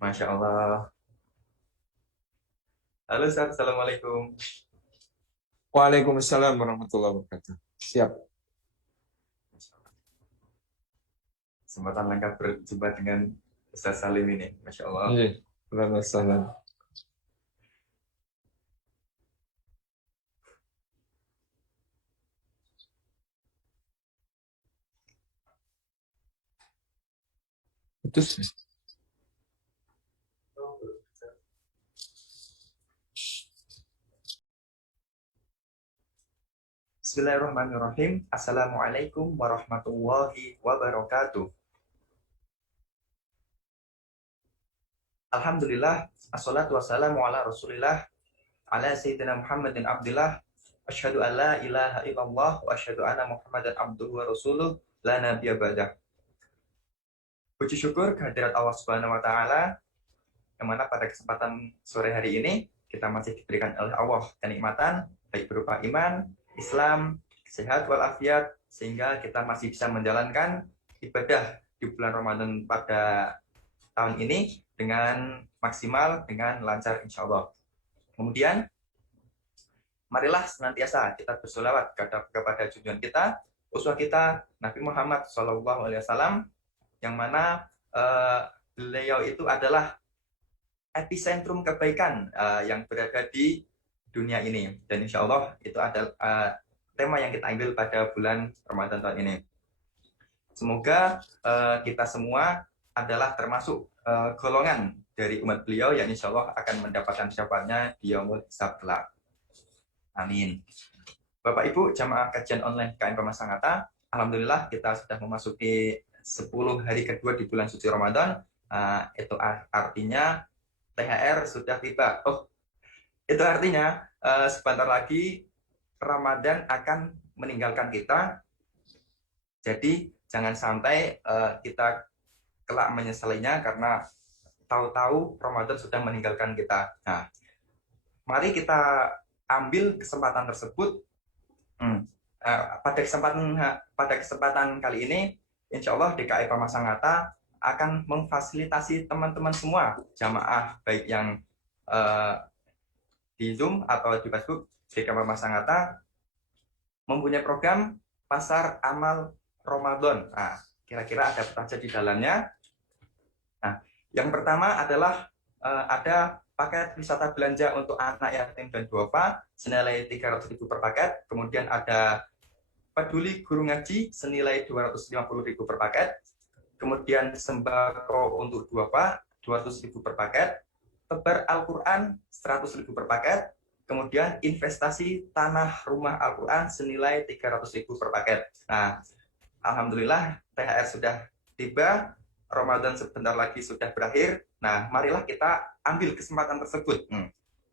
Masya Allah. Halo Ustaz, Assalamualaikum. Waalaikumsalam warahmatullahi wabarakatuh. Siap. Kesempatan lengkap berjumpa dengan Ustaz Salim ini. Masya Allah. Iya, salam. Putus. Bismillahirrahmanirrahim. Assalamualaikum warahmatullahi wabarakatuh. Alhamdulillah, assalatu wassalamu ala rasulillah, ala sayyidina Muhammadin abdillah, asyhadu an la ilaha illallah, wa asyhadu anna Muhammadan abduhu wa rasuluh, la nabiyya ba'dah. Puji syukur kehadirat Allah Subhanahu wa taala, yang mana pada kesempatan sore hari ini kita masih diberikan oleh Allah kenikmatan baik berupa iman, Islam, sehat walafiat, sehingga kita masih bisa menjalankan ibadah di bulan Ramadan pada tahun ini dengan maksimal, dengan lancar insya Allah. Kemudian marilah senantiasa kita bersolawat kepada junjungan kita, uswah kita, Nabi Muhammad SAW, yang mana beliau itu adalah epicentrum kebaikan yang berada di dunia ini. Dan insya Allah itu adalah tema yang kita ambil pada bulan Ramadan tahun ini. Semoga kita semua adalah termasuk golongan dari umat beliau yang insya Allah akan mendapatkan syafaatnya di yaumul hisab kelak. Amin. Bapak Ibu jamaah kajian online KM Pemasanggata, alhamdulillah kita sudah memasuki 10 hari kedua di bulan suci Ramadan. Itu artinya THR sudah tiba. Itu artinya sebentar lagi Ramadan akan meninggalkan kita. Jadi jangan sampai kita kelak menyesalinya karena tahu-tahu Ramadan sudah meninggalkan kita. Nah, mari kita ambil kesempatan tersebut. Pada kesempatan kali ini, insya Allah DKI Pemasanggata akan memfasilitasi teman-teman semua jamaah baik yang di Zoom atau di Facebook DKI Pemasanggata mempunyai program Pasar Amal Ramadan. Nah, kira-kira ada apa saja di dalamnya? Nah, yang pertama adalah ada paket wisata belanja untuk anak yatim dan duafa senilai 300.000 per paket. Kemudian ada peduli guru ngaji senilai 250.000 per paket. Kemudian sembako untuk duafa 200.000 per paket. Tebar Al-Quran 100.000 per paket. Kemudian investasi tanah rumah Al-Quran senilai 300.000 per paket. Nah, alhamdulillah THR sudah tiba, Ramadan sebentar lagi sudah berakhir. Nah, marilah kita ambil kesempatan tersebut.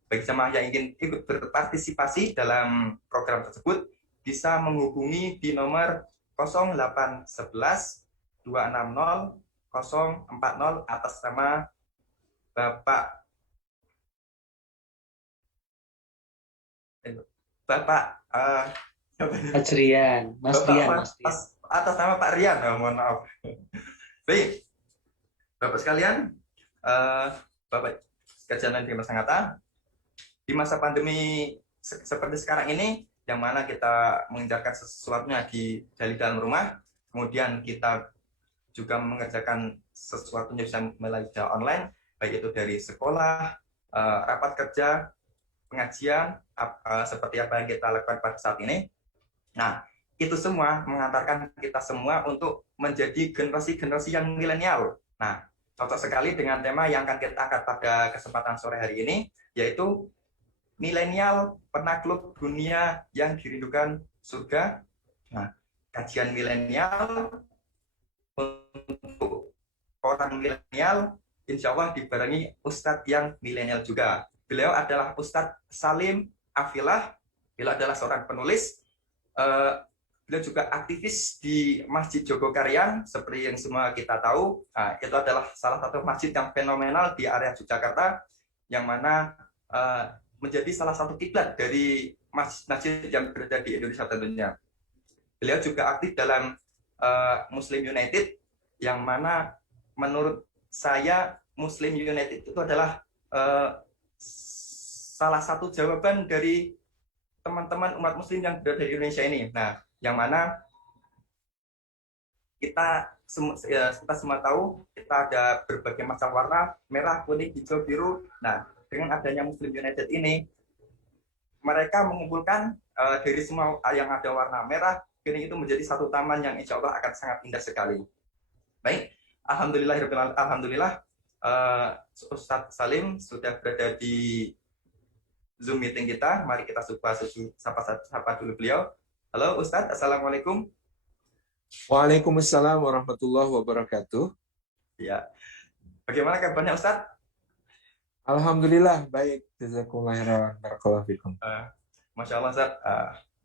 Bagi jemaah yang ingin ikut berpartisipasi dalam program tersebut, bisa menghubungi di nomor 0811 260 040 atas nama Bapak Rian, Mas Rian. Atas nama Pak Rian, mohon maaf. Baik, Bapak sekalian, Bapak kajian di Pemasanggata, di masa pandemi seperti sekarang ini, yang mana kita mengerjakan sesuatunya dari dalam rumah, kemudian kita juga mengerjakan sesuatunya bisa melalui online, baik itu dari sekolah, rapat kerja, pengajian, seperti apa yang kita lakukan pada saat ini. Nah, itu semua mengantarkan kita semua untuk menjadi generasi-generasi yang milenial. Nah, cocok sekali dengan tema yang akan kita angkat pada kesempatan sore hari ini, yaitu milenial penakluk dunia yang dirindukan surga. Nah, kajian milenial untuk orang milenial, insya Allah dibarengi Ustadz yang milenial juga. Beliau adalah Ustadz Salim Afilah. Beliau adalah seorang penulis. Beliau juga aktivis di Masjid Jogokarian, seperti yang semua kita tahu. Nah, itu adalah salah satu masjid yang fenomenal di area Yogyakarta, yang mana menjadi salah satu kiblat dari masjid yang berada di Indonesia tentunya. beliau juga aktif dalam Muslim United, yang mana menurut saya Muslim United itu adalah salah satu jawaban dari teman-teman umat muslim yang berada di Indonesia ini. Nah, yang mana kita semua tahu kita ada berbagai macam warna, merah, kuning, hijau, biru. Nah, dengan adanya Muslim United ini, mereka mengumpulkan dari semua yang ada warna merah, kuning itu menjadi satu taman yang insya Allah akan sangat indah sekali. Baik, alhamdulillah Ustadz Salim sudah berada di Zoom meeting kita. Mari kita sapa dulu beliau. Halo Ustadz, Assalamualaikum. Waalaikumsalam warahmatullahi wabarakatuh. Ya, bagaimana kabarnya Ustadz? Alhamdulillah baik. Jazakumullah khairan. Barakallahu fikum. Masya Allah Ustadz.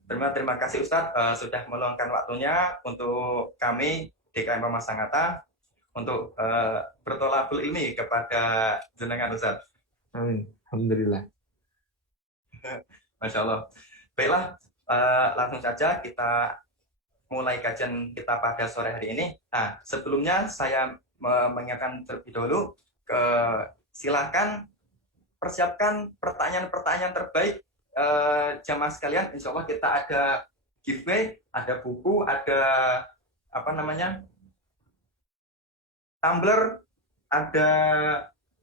Terima kasih Ustadz sudah meluangkan waktunya untuk kami DKM Pamasangata untuk bertolabul ilmi kepada jenengan Ustadz. Amin. Alhamdulillah. Masya Allah. Baiklah, langsung saja kita mulai kajian kita pada sore hari ini. Nah, sebelumnya saya mengingatkan terlebih dahulu, silahkan persiapkan pertanyaan-pertanyaan terbaik jamaah sekalian. Insya Allah kita ada giveaway, ada buku, ada tumbler, ada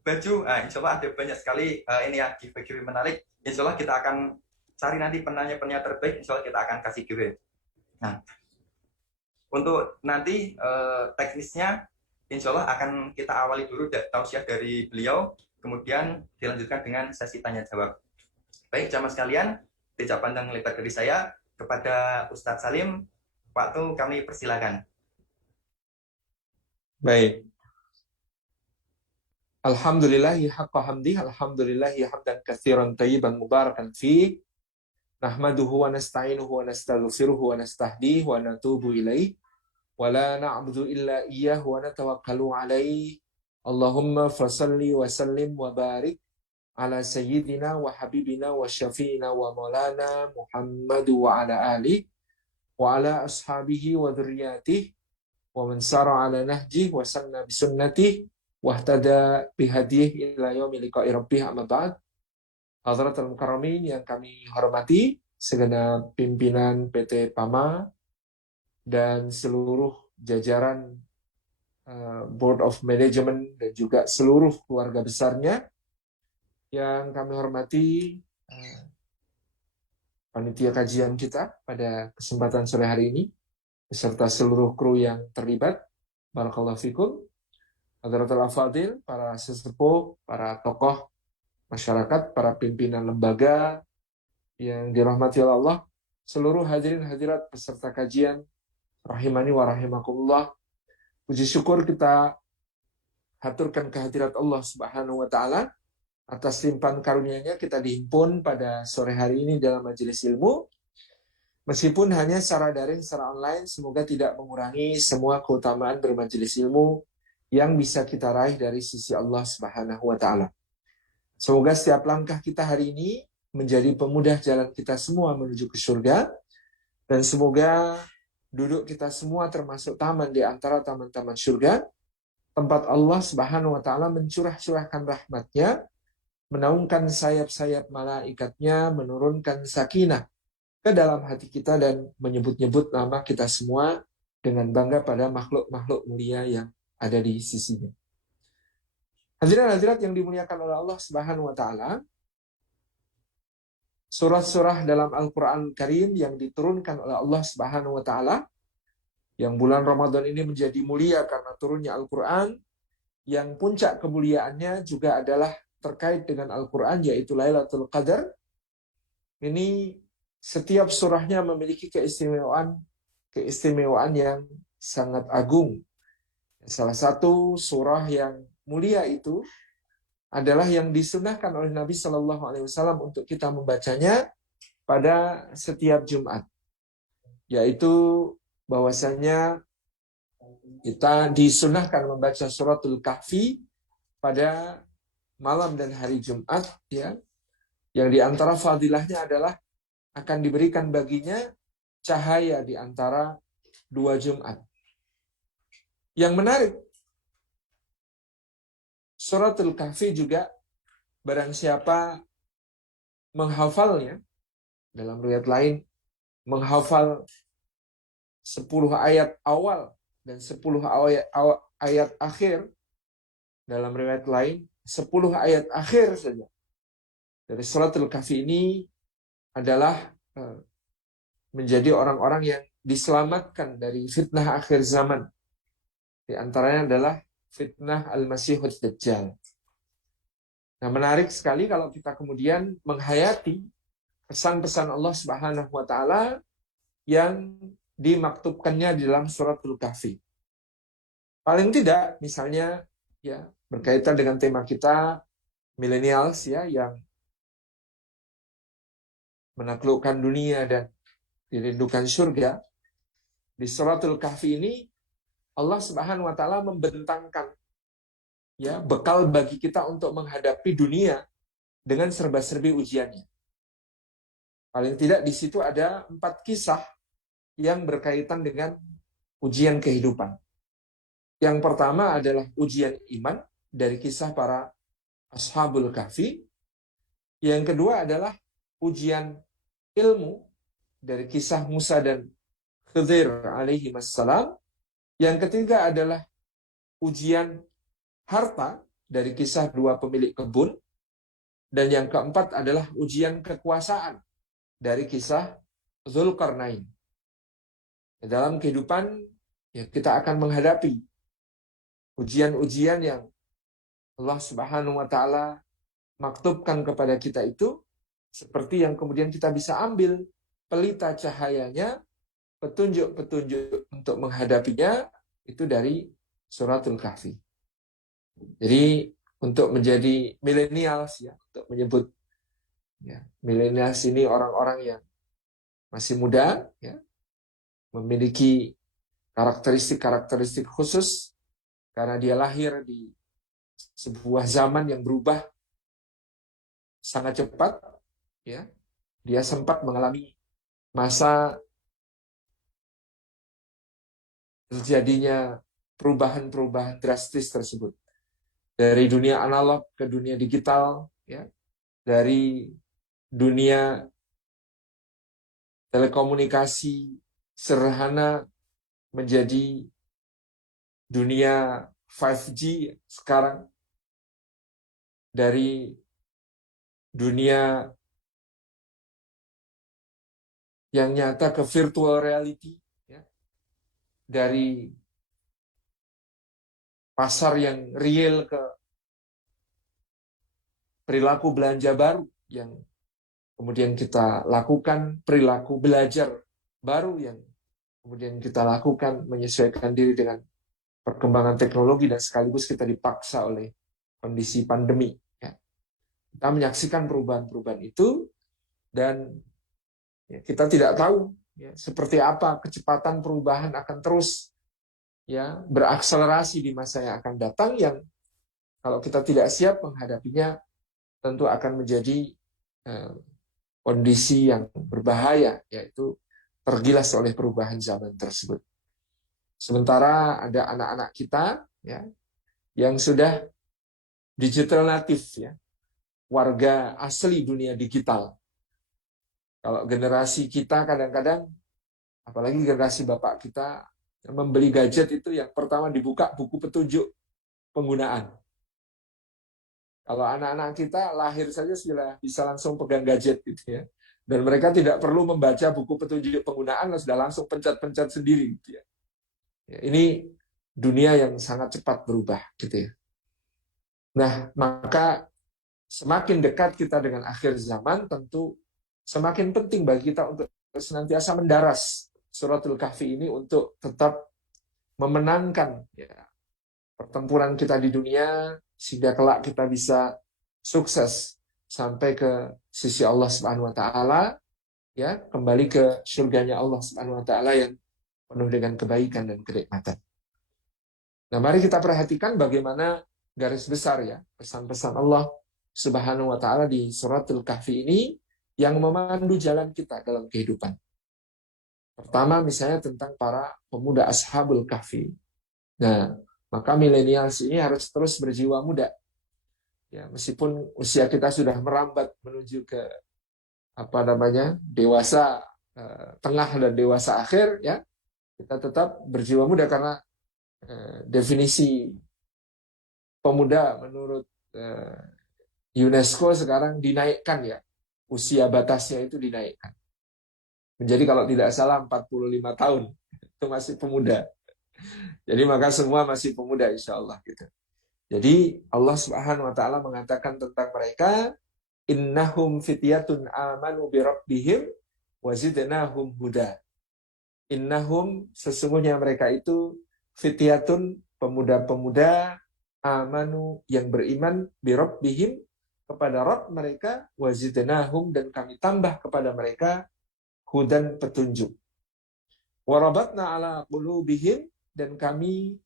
baju. Nah, insya Allah ada banyak sekali ini ya giveaway menarik. Insya Allah kita akan cari nanti penanya-penanya terbaik. Insya Allah kita akan kasih giveaway. Nah, untuk nanti teknisnya insya Allah akan kita awali dulu tausiah dari beliau, kemudian dilanjutkan dengan sesi tanya jawab. Baik jamaah sekalian, tidak pandang lebar dari saya kepada Ustadz Salim, waktu kami persilakan. Baik. Alhamdulillahi haqqa hamdih, alhamdulillahi hamdan katsiran thayyiban mubarakan fi. Nahmaduhu wa nasta'inuhu wa nastaghfiruhu wa nastahdihi wa natubu ilaih. Wa la na'budu illa iyyahu wa natawakkalu alaih. Allahumma fasalli wa sallim wa barik ala sayyidina wa habibina wa syafi'ina wa maulana Muhammadu wa ala alihi wa ala ashabihi wa dhurriyyatihi wa man sara ala nahjihi wa sanna bisunnatihi wa ihtada bihadihi ila yaumil liqa'i rabbih, amma ba'd. Hadratul Mukarramin yang kami hormati, segenap pimpinan PT PAMA dan seluruh jajaran Board of Management dan juga seluruh keluarga besarnya. Yang kami hormati panitia kajian kita pada kesempatan sore hari ini beserta seluruh kru yang terlibat. Barakallahu fikum. Hadratul Afadil, para sesepuh, para tokoh masyarakat, para pimpinan lembaga yang dirahmati oleh Allah, seluruh hadirin hadirat peserta kajian rahimani wa rahimakumullah. Puji syukur kita haturkan kehadirat Allah Subhanahu wa taala atas limpahan karunia-Nya kita dihimpun pada sore hari ini dalam majelis ilmu. Meskipun hanya secara daring, secara online, semoga tidak mengurangi semua keutamaan bermajelis ilmu yang bisa kita raih dari sisi Allah Subhanahu wa taala. Semoga setiap langkah kita hari ini menjadi pemudah jalan kita semua menuju ke surga, dan semoga duduk kita semua termasuk taman di antara taman-taman surga, tempat Allah Subhanahu wa taala mencurah-curahkan rahmat-Nya, menaungkan sayap-sayap malaikatnya, menurunkan sakinah ke dalam hati kita dan menyebut-nyebut nama kita semua dengan bangga pada makhluk-makhluk mulia yang ada di sisinya. Hadirin hadirat yang dimuliakan oleh Allah Subhanahu wa taala, surah-surah dalam Al-Qur'an Karim yang diturunkan oleh Allah Subhanahu wa taala, yang bulan Ramadan ini menjadi mulia karena turunnya Al-Qur'an, yang puncak kemuliaannya juga adalah terkait dengan Al-Qur'an, yaitu Lailatul Qadar. Ini setiap surahnya memiliki keistimewaan yang sangat agung. Salah satu surah yang mulia itu adalah yang disunahkan oleh Nabi Shallallahu Alaihi Wasallam untuk kita membacanya pada setiap Jumat, yaitu bahwasanya kita disunahkan membaca suratul Kahfi pada malam dan hari Jumat, ya, yang diantara fadilahnya adalah akan diberikan baginya cahaya di antara dua Jumat. Yang menarik, Suratul Kahfi juga barang siapa menghafalnya, dalam riwayat lain menghafal 10 ayat awal dan 10 ayat akhir, dalam riwayat lain 10 ayat akhir saja dari Suratul Kahfi ini adalah menjadi orang-orang yang diselamatkan dari fitnah akhir zaman. Di antaranya adalah fitnah Al-Masihud Dajjal. Nah, menarik sekali kalau kita kemudian menghayati pesan-pesan Allah Subhanahu wa taala yang dimaktubkannya di dalam Suratul Kahfi. Paling tidak misalnya ya berkaitan dengan tema kita millennials ya yang menaklukkan dunia dan dirindukan surga. Di Suratul Kahfi ini Allah Subhanahu wa taala membentangkan ya bekal bagi kita untuk menghadapi dunia dengan serba-serbi ujiannya. Paling tidak di situ ada 4 kisah yang berkaitan dengan ujian kehidupan. Yang pertama adalah ujian iman dari kisah para Ashabul Kahfi. Yang kedua adalah ujian ilmu dari kisah Musa dan Khidir alaihi wassalam. Yang ketiga adalah ujian harta dari kisah 2 pemilik kebun. Dan yang keempat adalah ujian kekuasaan dari kisah Dzulqarnain. Dalam kehidupan ya kita akan menghadapi ujian-ujian yang Allah Subhanahu wa taala maktubkan kepada kita itu, seperti yang kemudian kita bisa ambil pelita cahayanya, petunjuk-petunjuk untuk menghadapinya itu dari Suratul Kahfi. Jadi untuk menjadi millennials ya, untuk menyebut ya, millennials ini orang-orang yang masih muda ya, memiliki karakteristik-karakteristik khusus karena dia lahir di sebuah zaman yang berubah sangat cepat ya. Dia sempat mengalami masa terjadinya perubahan-perubahan drastis tersebut. Dari dunia analog ke dunia digital ya. Dari dunia telekomunikasi sederhana menjadi dunia 5G sekarang, dari dunia yang nyata ke virtual reality, ya. Dari pasar yang real ke perilaku belanja baru yang kemudian kita lakukan, perilaku belajar baru yang kemudian kita lakukan, menyesuaikan diri dengan perkembangan teknologi dan sekaligus kita dipaksa oleh kondisi pandemi. Ya. Kita menyaksikan perubahan-perubahan itu dan ya, kita tidak tahu ya, seperti apa kecepatan perubahan akan terus ya berakselerasi di masa yang akan datang, yang kalau kita tidak siap menghadapinya tentu akan menjadi kondisi yang berbahaya, yaitu tergilas oleh perubahan zaman tersebut. Sementara ada anak-anak kita ya yang sudah digital native ya, warga asli dunia digital. Kalau generasi kita kadang-kadang, apalagi generasi bapak kita, yang membeli gadget itu yang pertama dibuka buku petunjuk penggunaan. Kalau anak-anak kita lahir saja sudah bisa langsung pegang gadget gitu ya. Dan mereka tidak perlu membaca buku petunjuk penggunaan, sudah langsung pencet-pencet sendiri gitu ya. Ini dunia yang sangat cepat berubah gitu ya. Nah, maka semakin dekat kita dengan akhir zaman, tentu semakin penting bagi kita untuk senantiasa mendaras Suratul Kahfi ini untuk tetap memenangkan ya, pertempuran kita di dunia, sehingga kelak kita bisa sukses sampai ke sisi Allah Subhanahu wa taala ya, kembali ke surganya Allah Subhanahu wa taala yang penuh dengan kebaikan dan kenikmatan. Nah, mari kita perhatikan bagaimana garis besar ya pesan-pesan Allah Subhanahu wa taala di Suratul Kahfi ini yang memandu jalan kita dalam kehidupan. Pertama misalnya tentang para pemuda Ashabul Kahfi. Nah, maka milenials ini harus terus berjiwa muda. Ya, meskipun usia kita sudah merambat menuju ke dewasa tengah dan dewasa akhir, ya kita tetap berjiwa muda karena definisi pemuda menurut UNESCO sekarang dinaikkan, ya, usia batasnya itu dinaikkan menjadi kalau tidak salah 45 tahun itu masih pemuda. Jadi maka semua masih pemuda insya Allah gitu. Jadi Allah Subhanahu wa taala mengatakan tentang mereka, innahum fityatun amanu bi rabbihim wa zidnahum huda. Innahum, sesungguhnya mereka itu fityatun, pemuda-pemuda, amanu, yang beriman, bi rabbihim, kepada Rabb mereka, wa zidnahum, dan kami tambah kepada mereka hudan, petunjuk. Wa rabatna ala qulubihim, dan kami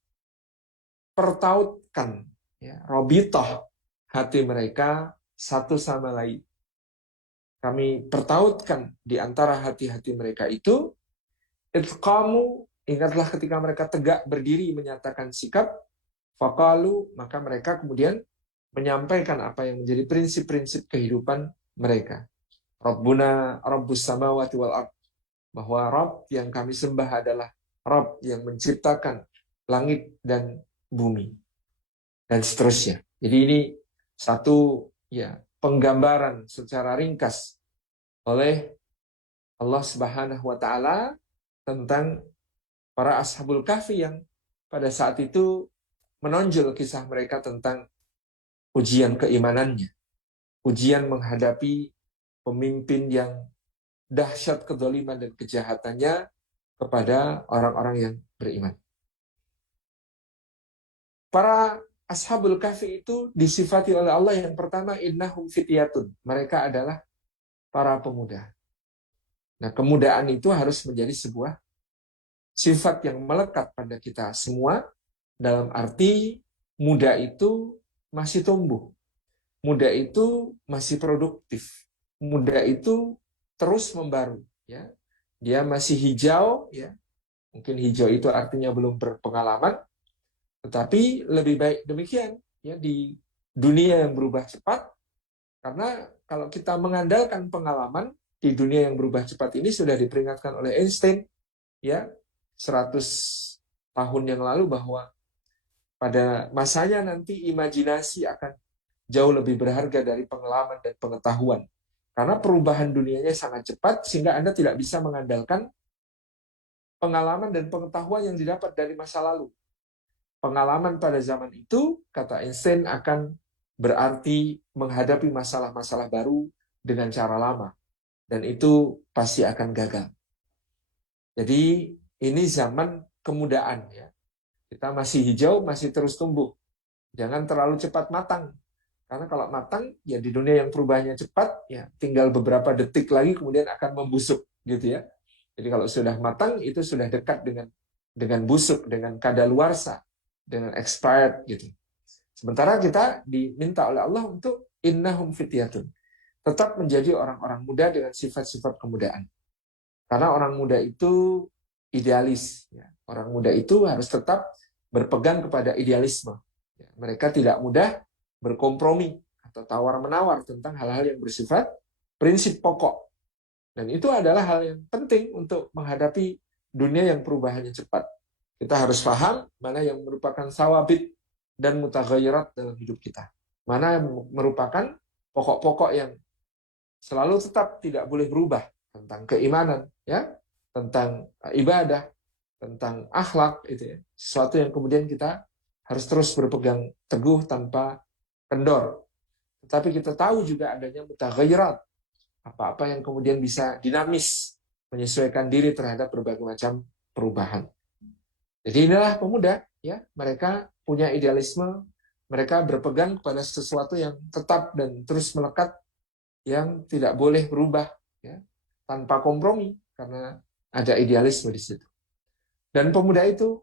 pertautkan, ya, robitoh, hati mereka satu sama lain. Kami pertautkan di antara hati-hati mereka itu, itqamu, ingatlah ketika mereka tegak berdiri menyatakan sikap, faqalu, maka mereka kemudian menyampaikan apa yang menjadi prinsip-prinsip kehidupan mereka. Rabbuna Rabbus samawati wal ard, bahwa Rabb yang kami sembah adalah Rabb yang menciptakan langit dan bumi, dan seterusnya. Jadi ini satu, ya, penggambaran secara ringkas oleh Allah Subhanahu wa taala tentang para Ashabul Kahfi yang pada saat itu menonjol kisah mereka tentang ujian keimanannya, ujian menghadapi pemimpin yang dahsyat kedzaliman dan kejahatannya kepada orang-orang yang beriman. Para Ashabul Kahfi itu disifati oleh Allah yang pertama, innahum fityatun, mereka adalah para pemuda. Nah, kemudaan itu harus menjadi sebuah sifat yang melekat pada kita semua, dalam arti muda itu masih tumbuh, muda itu masih produktif, muda itu terus membaru, ya. Dia masih hijau, ya. Mungkin hijau itu artinya belum berpengalaman, tetapi lebih baik demikian, ya, di dunia yang berubah cepat. Karena kalau kita mengandalkan pengalaman di dunia yang berubah cepat ini, sudah diperingatkan oleh Einstein, ya, 100 tahun yang lalu, bahwa pada masanya nanti imajinasi akan jauh lebih berharga dari pengalaman dan pengetahuan. Karena perubahan dunianya sangat cepat, sehingga Anda tidak bisa mengandalkan pengalaman dan pengetahuan yang didapat dari masa lalu. Pengalaman pada zaman itu, kata Einstein, akan berarti menghadapi masalah-masalah baru dengan cara lama. Dan itu pasti akan gagal. Jadi ini zaman kemudaan, ya. Kita masih hijau, masih terus tumbuh. Jangan terlalu cepat matang. Karena kalau matang, ya di dunia yang perubahannya cepat, ya tinggal beberapa detik lagi kemudian akan membusuk, gitu ya. Jadi kalau sudah matang, itu sudah dekat dengan busuk, dengan kadaluarsa, dengan expired, gitu. Sementara kita diminta oleh Allah untuk innahum fityatun, tetap menjadi orang-orang muda dengan sifat-sifat kemudaan. Karena orang muda itu idealis, ya. Orang muda itu harus tetap berpegang kepada idealisme. Ya. Mereka tidak mudah berkompromi atau tawar-menawar tentang hal-hal yang bersifat prinsip pokok. Dan itu adalah hal yang penting untuk menghadapi dunia yang perubahannya cepat. Kita harus paham mana yang merupakan sawabit dan mutaghayyirat dalam hidup kita. Mana yang merupakan pokok-pokok yang selalu tetap tidak boleh berubah, tentang keimanan, ya, tentang ibadah, tentang akhlak, itu, ya. Sesuatu yang kemudian kita harus terus berpegang teguh tanpa kendor. Tetapi kita tahu juga adanya mutaghayyirat, apa-apa yang kemudian bisa dinamis, menyesuaikan diri terhadap berbagai macam perubahan. Jadi inilah pemuda, ya, mereka punya idealisme, mereka berpegang kepada sesuatu yang tetap dan terus melekat, yang tidak boleh berubah, ya, tanpa kompromi, karena ada idealisme di situ. Dan pemuda itu,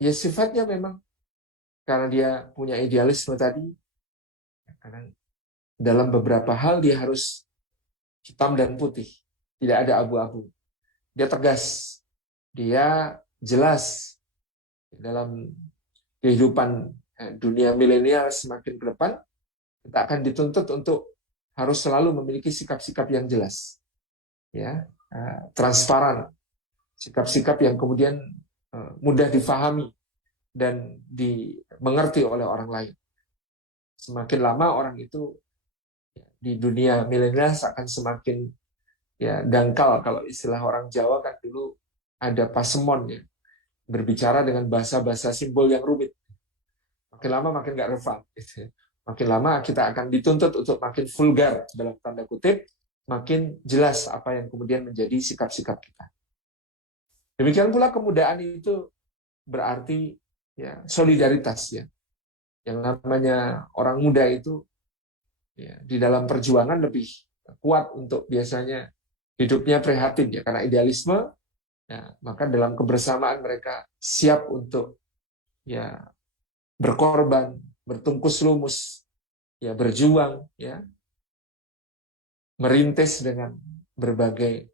ya, sifatnya memang karena dia punya idealisme tadi, karena dalam beberapa hal dia harus hitam dan putih. tidak ada abu-abu. Dia tegas, dia jelas dalam kehidupan dunia milenial semakin ke depan, kita akan dituntut untuk harus selalu memiliki sikap-sikap yang jelas, ya, transparan, sikap-sikap yang kemudian mudah difahami dan dimengerti oleh orang lain. Semakin lama orang itu di dunia milenial akan semakin ya dangkal, kalau istilah orang Jawa kan dulu ada pasemon ya, berbicara dengan bahasa-bahasa simbol yang rumit. Makin lama makin nggak relevan. Gitu. Makin lama kita akan dituntut untuk makin vulgar dalam tanda kutip, makin jelas apa yang kemudian menjadi sikap-sikap kita. Demikian pula kemudaan itu berarti ya solidaritas ya. Yang namanya orang muda itu ya, di dalam perjuangan lebih kuat untuk biasanya hidupnya prihatin ya, karena idealisme. Ya, maka dalam kebersamaan mereka siap untuk ya berkorban, bertungkus lumus, ya berjuang, ya merintis dengan berbagai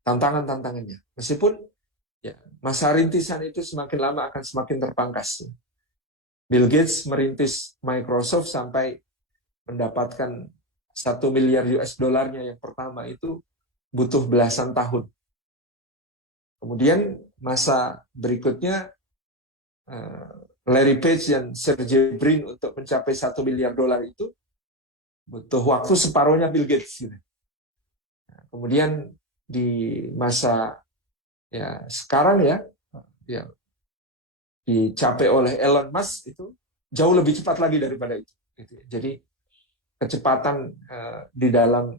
tantangan-tantangannya. Meskipun ya masa rintisan itu semakin lama akan semakin terpangkas. Bill Gates merintis Microsoft sampai mendapatkan 1 miliar US dollarnya yang pertama itu butuh belasan tahun. Kemudian masa berikutnya Larry Page dan Sergey Brin untuk mencapai 1 miliar dolar itu butuh waktu separuhnya Bill Gates. Kemudian di masa ya sekarang ya dicapai oleh Elon Musk itu jauh lebih cepat lagi daripada itu. Jadi kecepatan di dalam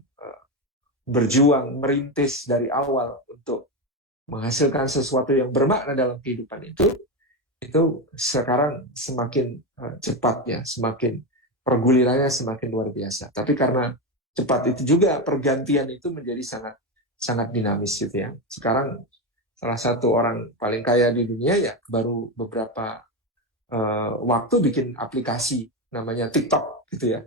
berjuang merintis dari awal untuk menghasilkan sesuatu yang bermakna dalam kehidupan itu sekarang semakin cepatnya, semakin pergulirannya semakin luar biasa. Tapi karena cepat itu juga pergantian itu menjadi sangat sangat dinamis gitu ya. Sekarang salah satu orang paling kaya di dunia ya baru beberapa waktu bikin aplikasi namanya TikTok gitu ya.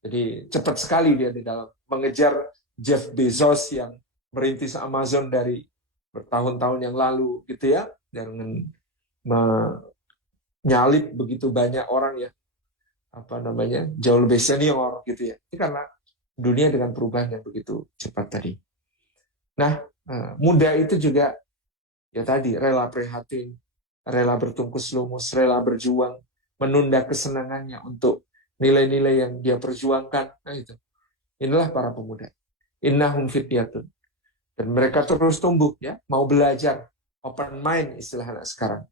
Jadi cepat sekali dia di dalam mengejar Jeff Bezos yang merintis Amazon dari bertahun-tahun yang lalu gitu ya, dengan menyalip begitu banyak orang ya, jauh lebih senior gitu ya. Ini karena dunia dengan perubahan yang begitu cepat tadi. Nah, muda itu juga ya tadi rela prihatin, rela bertungkus lumus, rela berjuang, menunda kesenangannya untuk nilai-nilai yang dia perjuangkan. Nah itu, inilah para pemuda. Innahum fityatun. Dan mereka terus tumbuh ya, mau belajar, open mind istilah anak sekarang.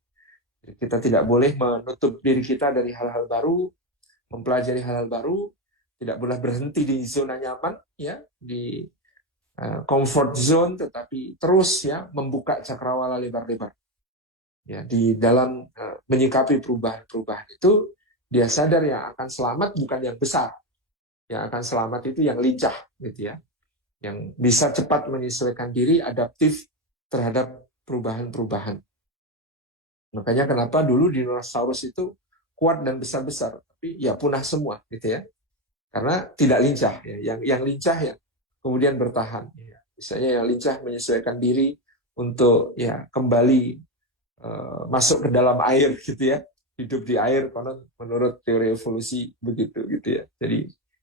Kita tidak boleh menutup diri kita dari hal-hal baru, mempelajari hal-hal baru, tidak boleh berhenti di zona nyaman ya, di comfort zone, tetapi terus ya membuka cakrawala lebar-lebar. Ya, di dalam menyikapi perubahan-perubahan itu dia sadar yang akan selamat bukan yang besar, yang akan selamat itu yang lincah gitu ya, yang bisa cepat menyesuaikan diri, adaptif terhadap perubahan-perubahan. Makanya kenapa dulu dinosaurus itu kuat dan besar-besar, tapi ya punah semua gitu ya, karena tidak lincah ya. Yang lincah ya kemudian bertahan ya. Misalnya yang lincah menyesuaikan diri untuk ya kembali masuk ke dalam air gitu ya, hidup di air konon menurut teori evolusi begitu gitu ya. Jadi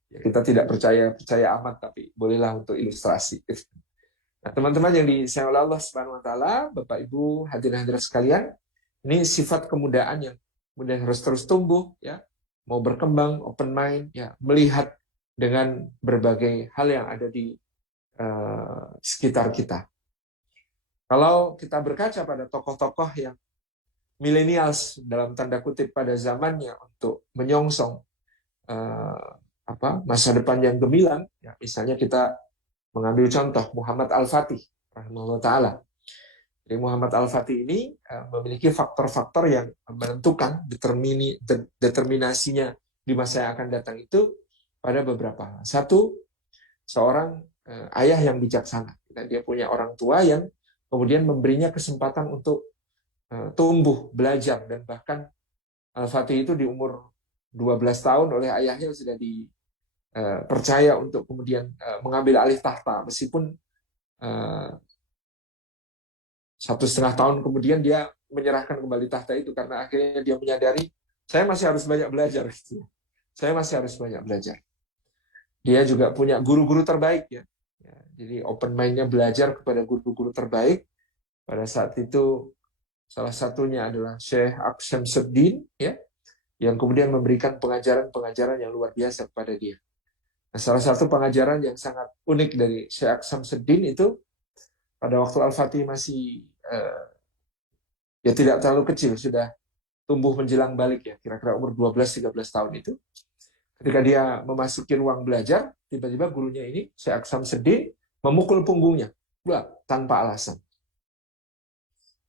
ya, kita tidak percaya amat, tapi bolehlah untuk ilustrasi gitu. Nah, teman-teman yang disayang oleh Allah Subhanahu wa taala, Bapak Ibu hadirin hadirat sekalian, ini sifat kemudaan yang kemudian harus terus tumbuh ya, mau berkembang, open mind ya, melihat dengan berbagai hal yang ada di sekitar kita. Kalau kita berkaca pada tokoh-tokoh yang millennials dalam tanda kutip pada zamannya untuk menyongsong masa depan yang gemilang, ya, misalnya kita mengambil contoh Muhammad Al-Fatih, rahimahullah taala. Jadi Muhammad Al-Fatih ini memiliki faktor-faktor yang menentukan determinasinya di masa yang akan datang itu pada beberapa hal. Satu, seorang ayah yang bijaksana. Dia punya orang tua yang kemudian memberinya kesempatan untuk tumbuh, belajar, dan bahkan Al-Fatih itu di umur 12 tahun oleh ayahnya sudah percaya untuk kemudian mengambil alih tahta, meskipun 1,5 tahun kemudian dia menyerahkan kembali tahta itu karena akhirnya dia menyadari saya masih harus banyak belajar, gitu. Saya masih harus banyak belajar. Dia juga punya guru-guru terbaik ya. Jadi open mind-nya belajar kepada guru-guru terbaik. Pada saat itu salah satunya adalah Syekh Aksamsuddin ya, yang kemudian memberikan pengajaran-pengajaran yang luar biasa kepada dia. Nah, salah satu pengajaran yang sangat unik dari Syekh Aksamsuddin itu pada waktu Al-Fatih masih ya tidak terlalu kecil, sudah tumbuh menjelang balik ya, kira-kira umur 12-13 tahun itu. Ketika dia memasuki ruang belajar, tiba-tiba gurunya ini, Syekh Aksamsuddin, memukul punggungnya, tanpa alasan.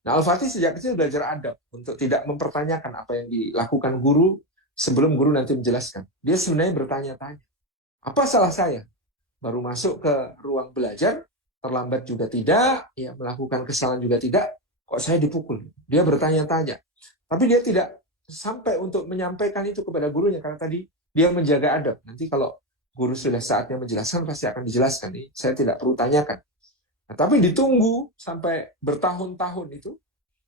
Nah, Al-Fatih sejak kecil belajar adab untuk tidak mempertanyakan apa yang dilakukan guru sebelum guru nanti menjelaskan. Dia sebenarnya bertanya-tanya, apa salah saya? Baru masuk ke ruang belajar, terlambat juga tidak, ya melakukan kesalahan juga tidak, kok saya dipukul? Dia bertanya-tanya. Tapi dia tidak sampai untuk menyampaikan itu kepada gurunya, karena tadi dia menjaga adab. Nanti kalau guru sudah saatnya menjelaskan, pasti akan dijelaskan. Ini saya tidak perlu tanyakan. Nah, tapi ditunggu sampai bertahun-tahun itu,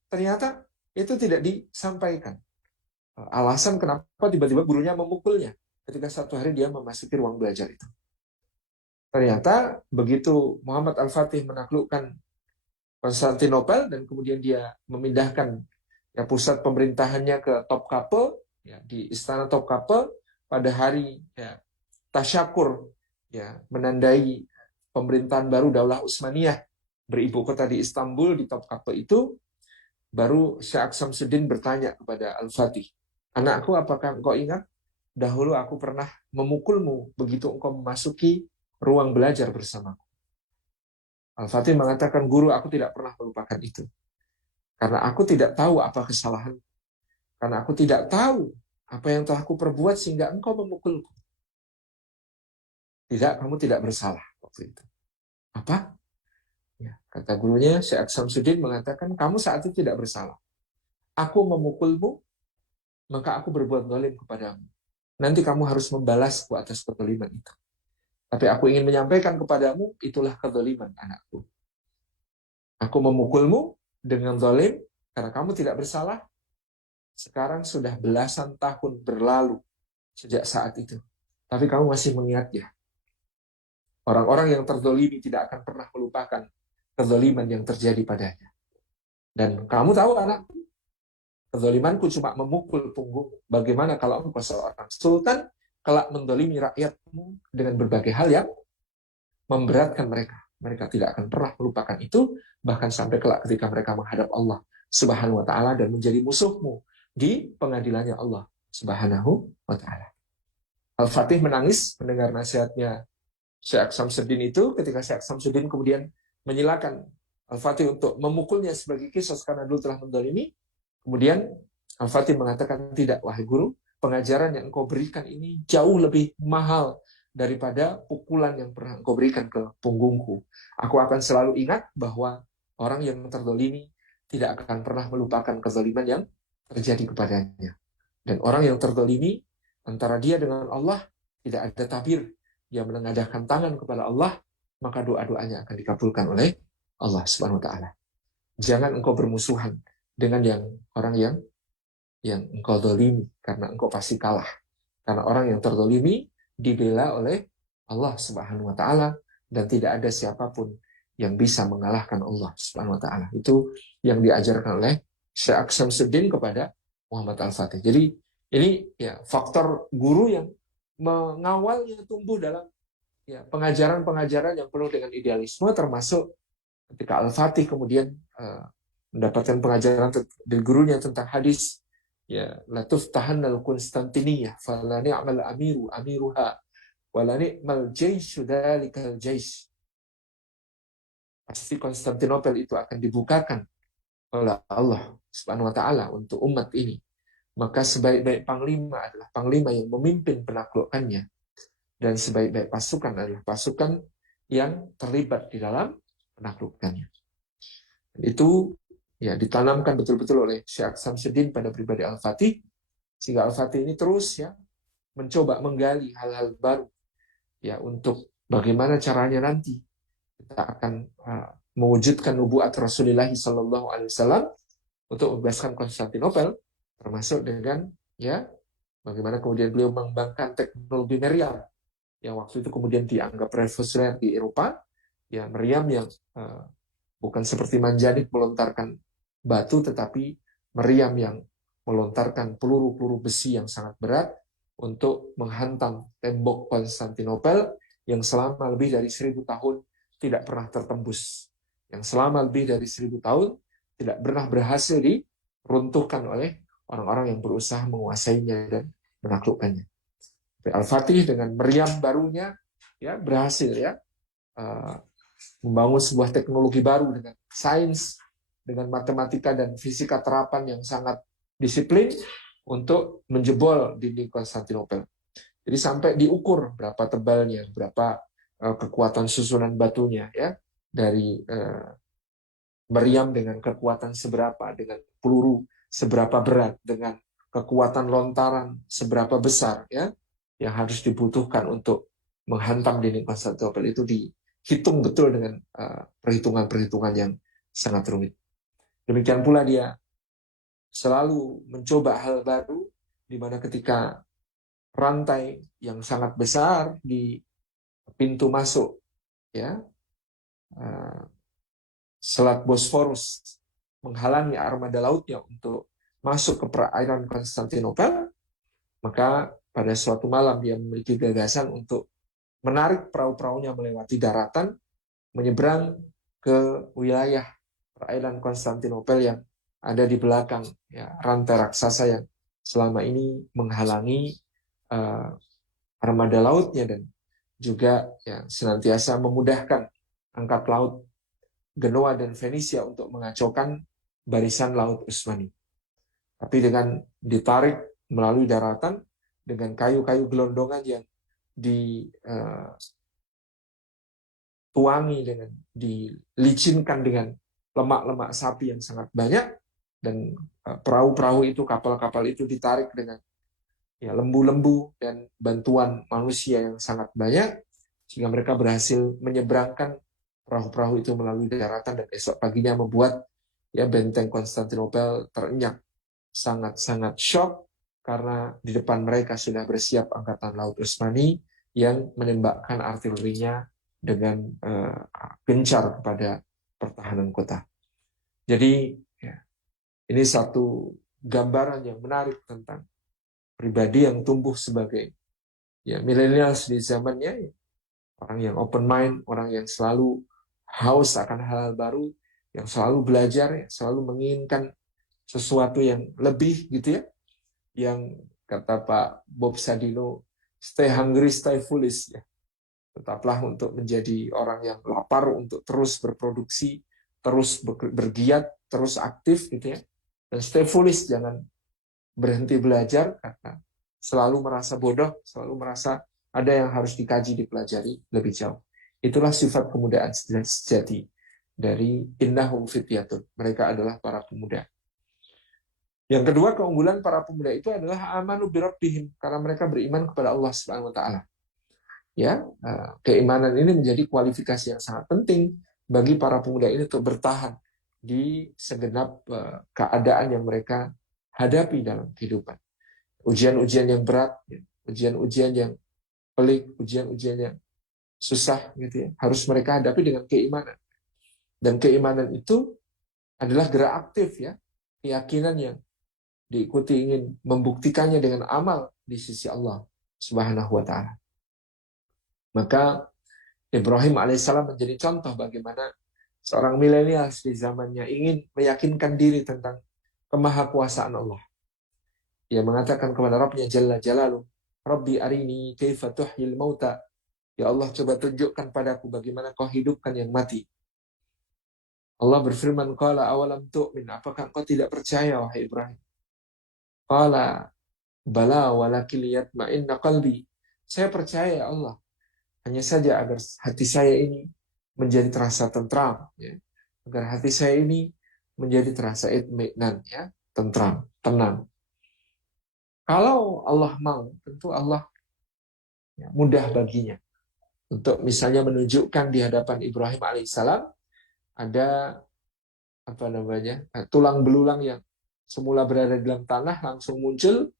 ternyata itu tidak disampaikan. Alasan kenapa tiba-tiba gurunya memukulnya ketika satu hari dia memasuki ruang belajar itu. Ternyata begitu Muhammad Al-Fatih menaklukkan Konstantinopel dan kemudian dia memindahkan ya, pusat pemerintahannya ke Topkapi, ya, di istana Topkapi pada hari ya, Tasyakur, ya, menandai pemerintahan baru Daulah Utsmaniyah beribu kota di Istanbul, di Topkapi itu, baru Syekh Aksamsuddin bertanya kepada Al-Fatih, anakku, apakah engkau ingat dahulu aku pernah memukulmu begitu engkau memasuki ruang belajar bersamaku? Al-Fatih mengatakan, guru, aku tidak pernah melupakan itu. Karena aku tidak tahu apa kesalahan. Karena aku tidak tahu apa yang telah aku perbuat sehingga engkau memukulku. Tidak, kamu tidak bersalah waktu itu. Apa? Ya, kata gurunya, Syekh Aksamsuddin mengatakan, kamu saat itu tidak bersalah. Aku memukulmu, maka aku berbuat zalim kepadamu. Nanti kamu harus membalasku atas kezaliman itu. Tapi aku ingin menyampaikan kepadamu, itulah kezaliman anakku. Aku memukulmu dengan zalim karena kamu tidak bersalah. Sekarang sudah belasan tahun berlalu sejak saat itu. Tapi kamu masih mengingatnya. Orang-orang yang terzalimi tidak akan pernah melupakan kezaliman yang terjadi padanya. Dan kamu tahu anakku, kezalimanku cuma memukul punggung. Bagaimana kalau engkau seorang sultan kelak menzalimi rakyatmu dengan berbagai hal yang memberatkan mereka. Mereka tidak akan pernah melupakan itu, bahkan sampai kelak ketika mereka menghadap Allah Subhanahu wa Ta'ala dan menjadi musuhmu di pengadilannya Allah Subhanahu wa Ta'ala. Al-Fatih menangis mendengar nasihatnya Syekh Aksamsuddin itu, ketika Syekh Aksamsuddin kemudian menyilakan Al-Fatih untuk memukulnya sebagai kisos karena dulu telah menzalimi. Kemudian Al-Fatih mengatakan, tidak, wahai guru, pengajaran yang engkau berikan ini jauh lebih mahal daripada pukulan yang pernah engkau berikan ke punggungku. Aku akan selalu ingat bahwa orang yang terzalimi tidak akan pernah melupakan kezaliman yang terjadi kepadanya. Dan orang yang terzalimi, antara dia dengan Allah tidak ada tabir. Dia menengadahkan tangan kepada Allah, maka doa-doanya akan dikabulkan oleh Allah Subhanahu wa Ta'ala. Jangan engkau bermusuhan dengan orang yang engkau zalimi, karena engkau pasti kalah. Karena orang yang terzalimi dibela oleh Allah Subhanahu wa Ta'ala, dan tidak ada siapapun yang bisa mengalahkan Allah Subhanahu wa Ta'ala. Itu yang diajarkan oleh Syekh Aksamsuddin kepada Muhammad Al-Fatih. Jadi ini ya faktor guru yang mengawalnya tumbuh dalam ya pengajaran-pengajaran yang penuh dengan idealisme, termasuk ketika Al-Fatih kemudian mendapatkan pengajaran dari gurunya tentang hadis, ya, latuf tahannal Konstantiniyah fala ni'mal amiruha wala ni'mal jaishu dalikal jaish. Pasti Konstantinopel itu akan dibukakan oleh Allah Subhanahu wa Ta'ala untuk umat ini. Maka sebaik-baik panglima adalah panglima yang memimpin penaklukannya, dan sebaik-baik pasukan adalah pasukan yang terlibat di dalam penaklukannya. Itu ya ditanamkan betul-betul oleh Syekh Aksamsuddin pada pribadi Al-Fatih, sehingga Al-Fatih ini terus ya mencoba menggali hal-hal baru ya untuk bagaimana caranya nanti kita akan mewujudkan nubuat Rasulullah SAW untuk membebaskan Konstantinopel, termasuk dengan ya bagaimana kemudian beliau mengembangkan teknologi meriam yang waktu itu kemudian dianggap revolusioner di Eropa, ya meriam yang bukan seperti Manjanik melontarkan batu, tetapi meriam yang melontarkan peluru-peluru besi yang sangat berat untuk menghantam tembok Konstantinopel yang selama lebih dari 1000 tahun tidak pernah tertembus, yang selama lebih dari 1000 tahun tidak pernah berhasil diruntuhkan oleh orang-orang yang berusaha menguasainya dan menaklukkannya. Al-Fatih dengan meriam barunya ya berhasil ya membangun sebuah teknologi baru dengan sains, dengan matematika dan fisika terapan yang sangat disiplin untuk menjebol dinding Konstantinopel. Jadi sampai diukur berapa tebalnya, berapa kekuatan susunan batunya ya, dari meriam dengan kekuatan seberapa, dengan peluru seberapa berat, dengan kekuatan lontaran seberapa besar ya, yang harus dibutuhkan untuk menghantam dinding Konstantinopel itu dihitung betul dengan perhitungan-perhitungan yang sangat rumit. Demikian pula dia selalu mencoba hal baru, di mana ketika rantai yang sangat besar di pintu masuk ya Selat Bosforus menghalangi armada lautnya untuk masuk ke perairan Konstantinopel, maka pada suatu malam dia memiliki gagasan untuk menarik perahu-perahunya melewati daratan, menyeberang ke wilayah perairan Konstantinopel yang ada di belakang ya, rantai raksasa yang selama ini menghalangi armada lautnya dan juga ya, senantiasa memudahkan angkat laut Genoa dan Venesia untuk mengacaukan barisan laut Utsmani. Tapi dengan ditarik melalui daratan dengan kayu-kayu gelondongan yang dituangi dengan dilicinkan dengan lemak-lemak sapi yang sangat banyak, dan perahu-perahu itu, kapal-kapal itu ditarik dengan ya, lembu-lembu dan bantuan manusia yang sangat banyak, sehingga mereka berhasil menyeberangkan perahu-perahu itu melalui daratan, dan esok paginya membuat ya benteng Konstantinopel terenyak. Sangat-sangat shock karena di depan mereka sudah bersiap angkatan laut Utsmani yang menembakkan artilerinya dengan gencar kepada pertahanan kota. Jadi ya, ini satu gambaran yang menarik tentang pribadi yang tumbuh sebagai ya millennials di zamannya, orang yang open mind, orang yang selalu haus akan hal-hal baru, yang selalu belajar, selalu menginginkan sesuatu yang lebih gitu ya, yang kata Pak Bob Sadino, stay hungry, stay foolish ya. Tetaplah untuk menjadi orang yang lapar untuk terus berproduksi, terus bergiat, terus aktif gitu ya. Dan stay foolish, jangan berhenti belajar karena selalu merasa bodoh, selalu merasa ada yang harus dikaji, dipelajari lebih jauh. Itulah sifat kemudaan sejati dari innahum fityatun. Mereka adalah para pemuda. Yang kedua, keunggulan para pemuda itu adalah amanu birabbihim, karena mereka beriman kepada Allah Subhanahu wa taala. Ya, keimanan ini menjadi kualifikasi yang sangat penting bagi para pemuda ini untuk bertahan di segenap keadaan yang mereka hadapi dalam kehidupan. Ujian-ujian yang berat, ujian-ujian yang pelik, ujian-ujian yang susah gitu ya, harus mereka hadapi dengan keimanan. Dan keimanan itu adalah gerak aktif ya, keyakinan yang diikuti ingin membuktikannya dengan amal di sisi Allah Subhanahu wa taala. Maka Ibrahim alaihissalam menjadi contoh bagaimana seorang milenial di zamannya ingin meyakinkan diri tentang kemahakuasaan Allah. Ia mengatakan kepada Rabbnya Jalla Jalaluh, Rabbi arini kaifa tuhyil mauta. Ya Allah, coba tunjukkan padaku bagaimana kau hidupkan yang mati. Allah berfirman, qala awalam tu'min, apakah engkau tidak percaya wahai Ibrahim? Qala bala walakin liyatma'inna qalbi. Saya percaya ya Allah, hanya saja agar hati saya ini menjadi terasa tentram, ya. Agar hati saya ini menjadi terasa itminan, ya, tentram, tenang. Kalau Allah mau, tentu Allah ya, mudah baginya untuk misalnya menunjukkan di hadapan Ibrahim alaihissalam ada tulang belulang yang semula berada di dalam tanah langsung muncul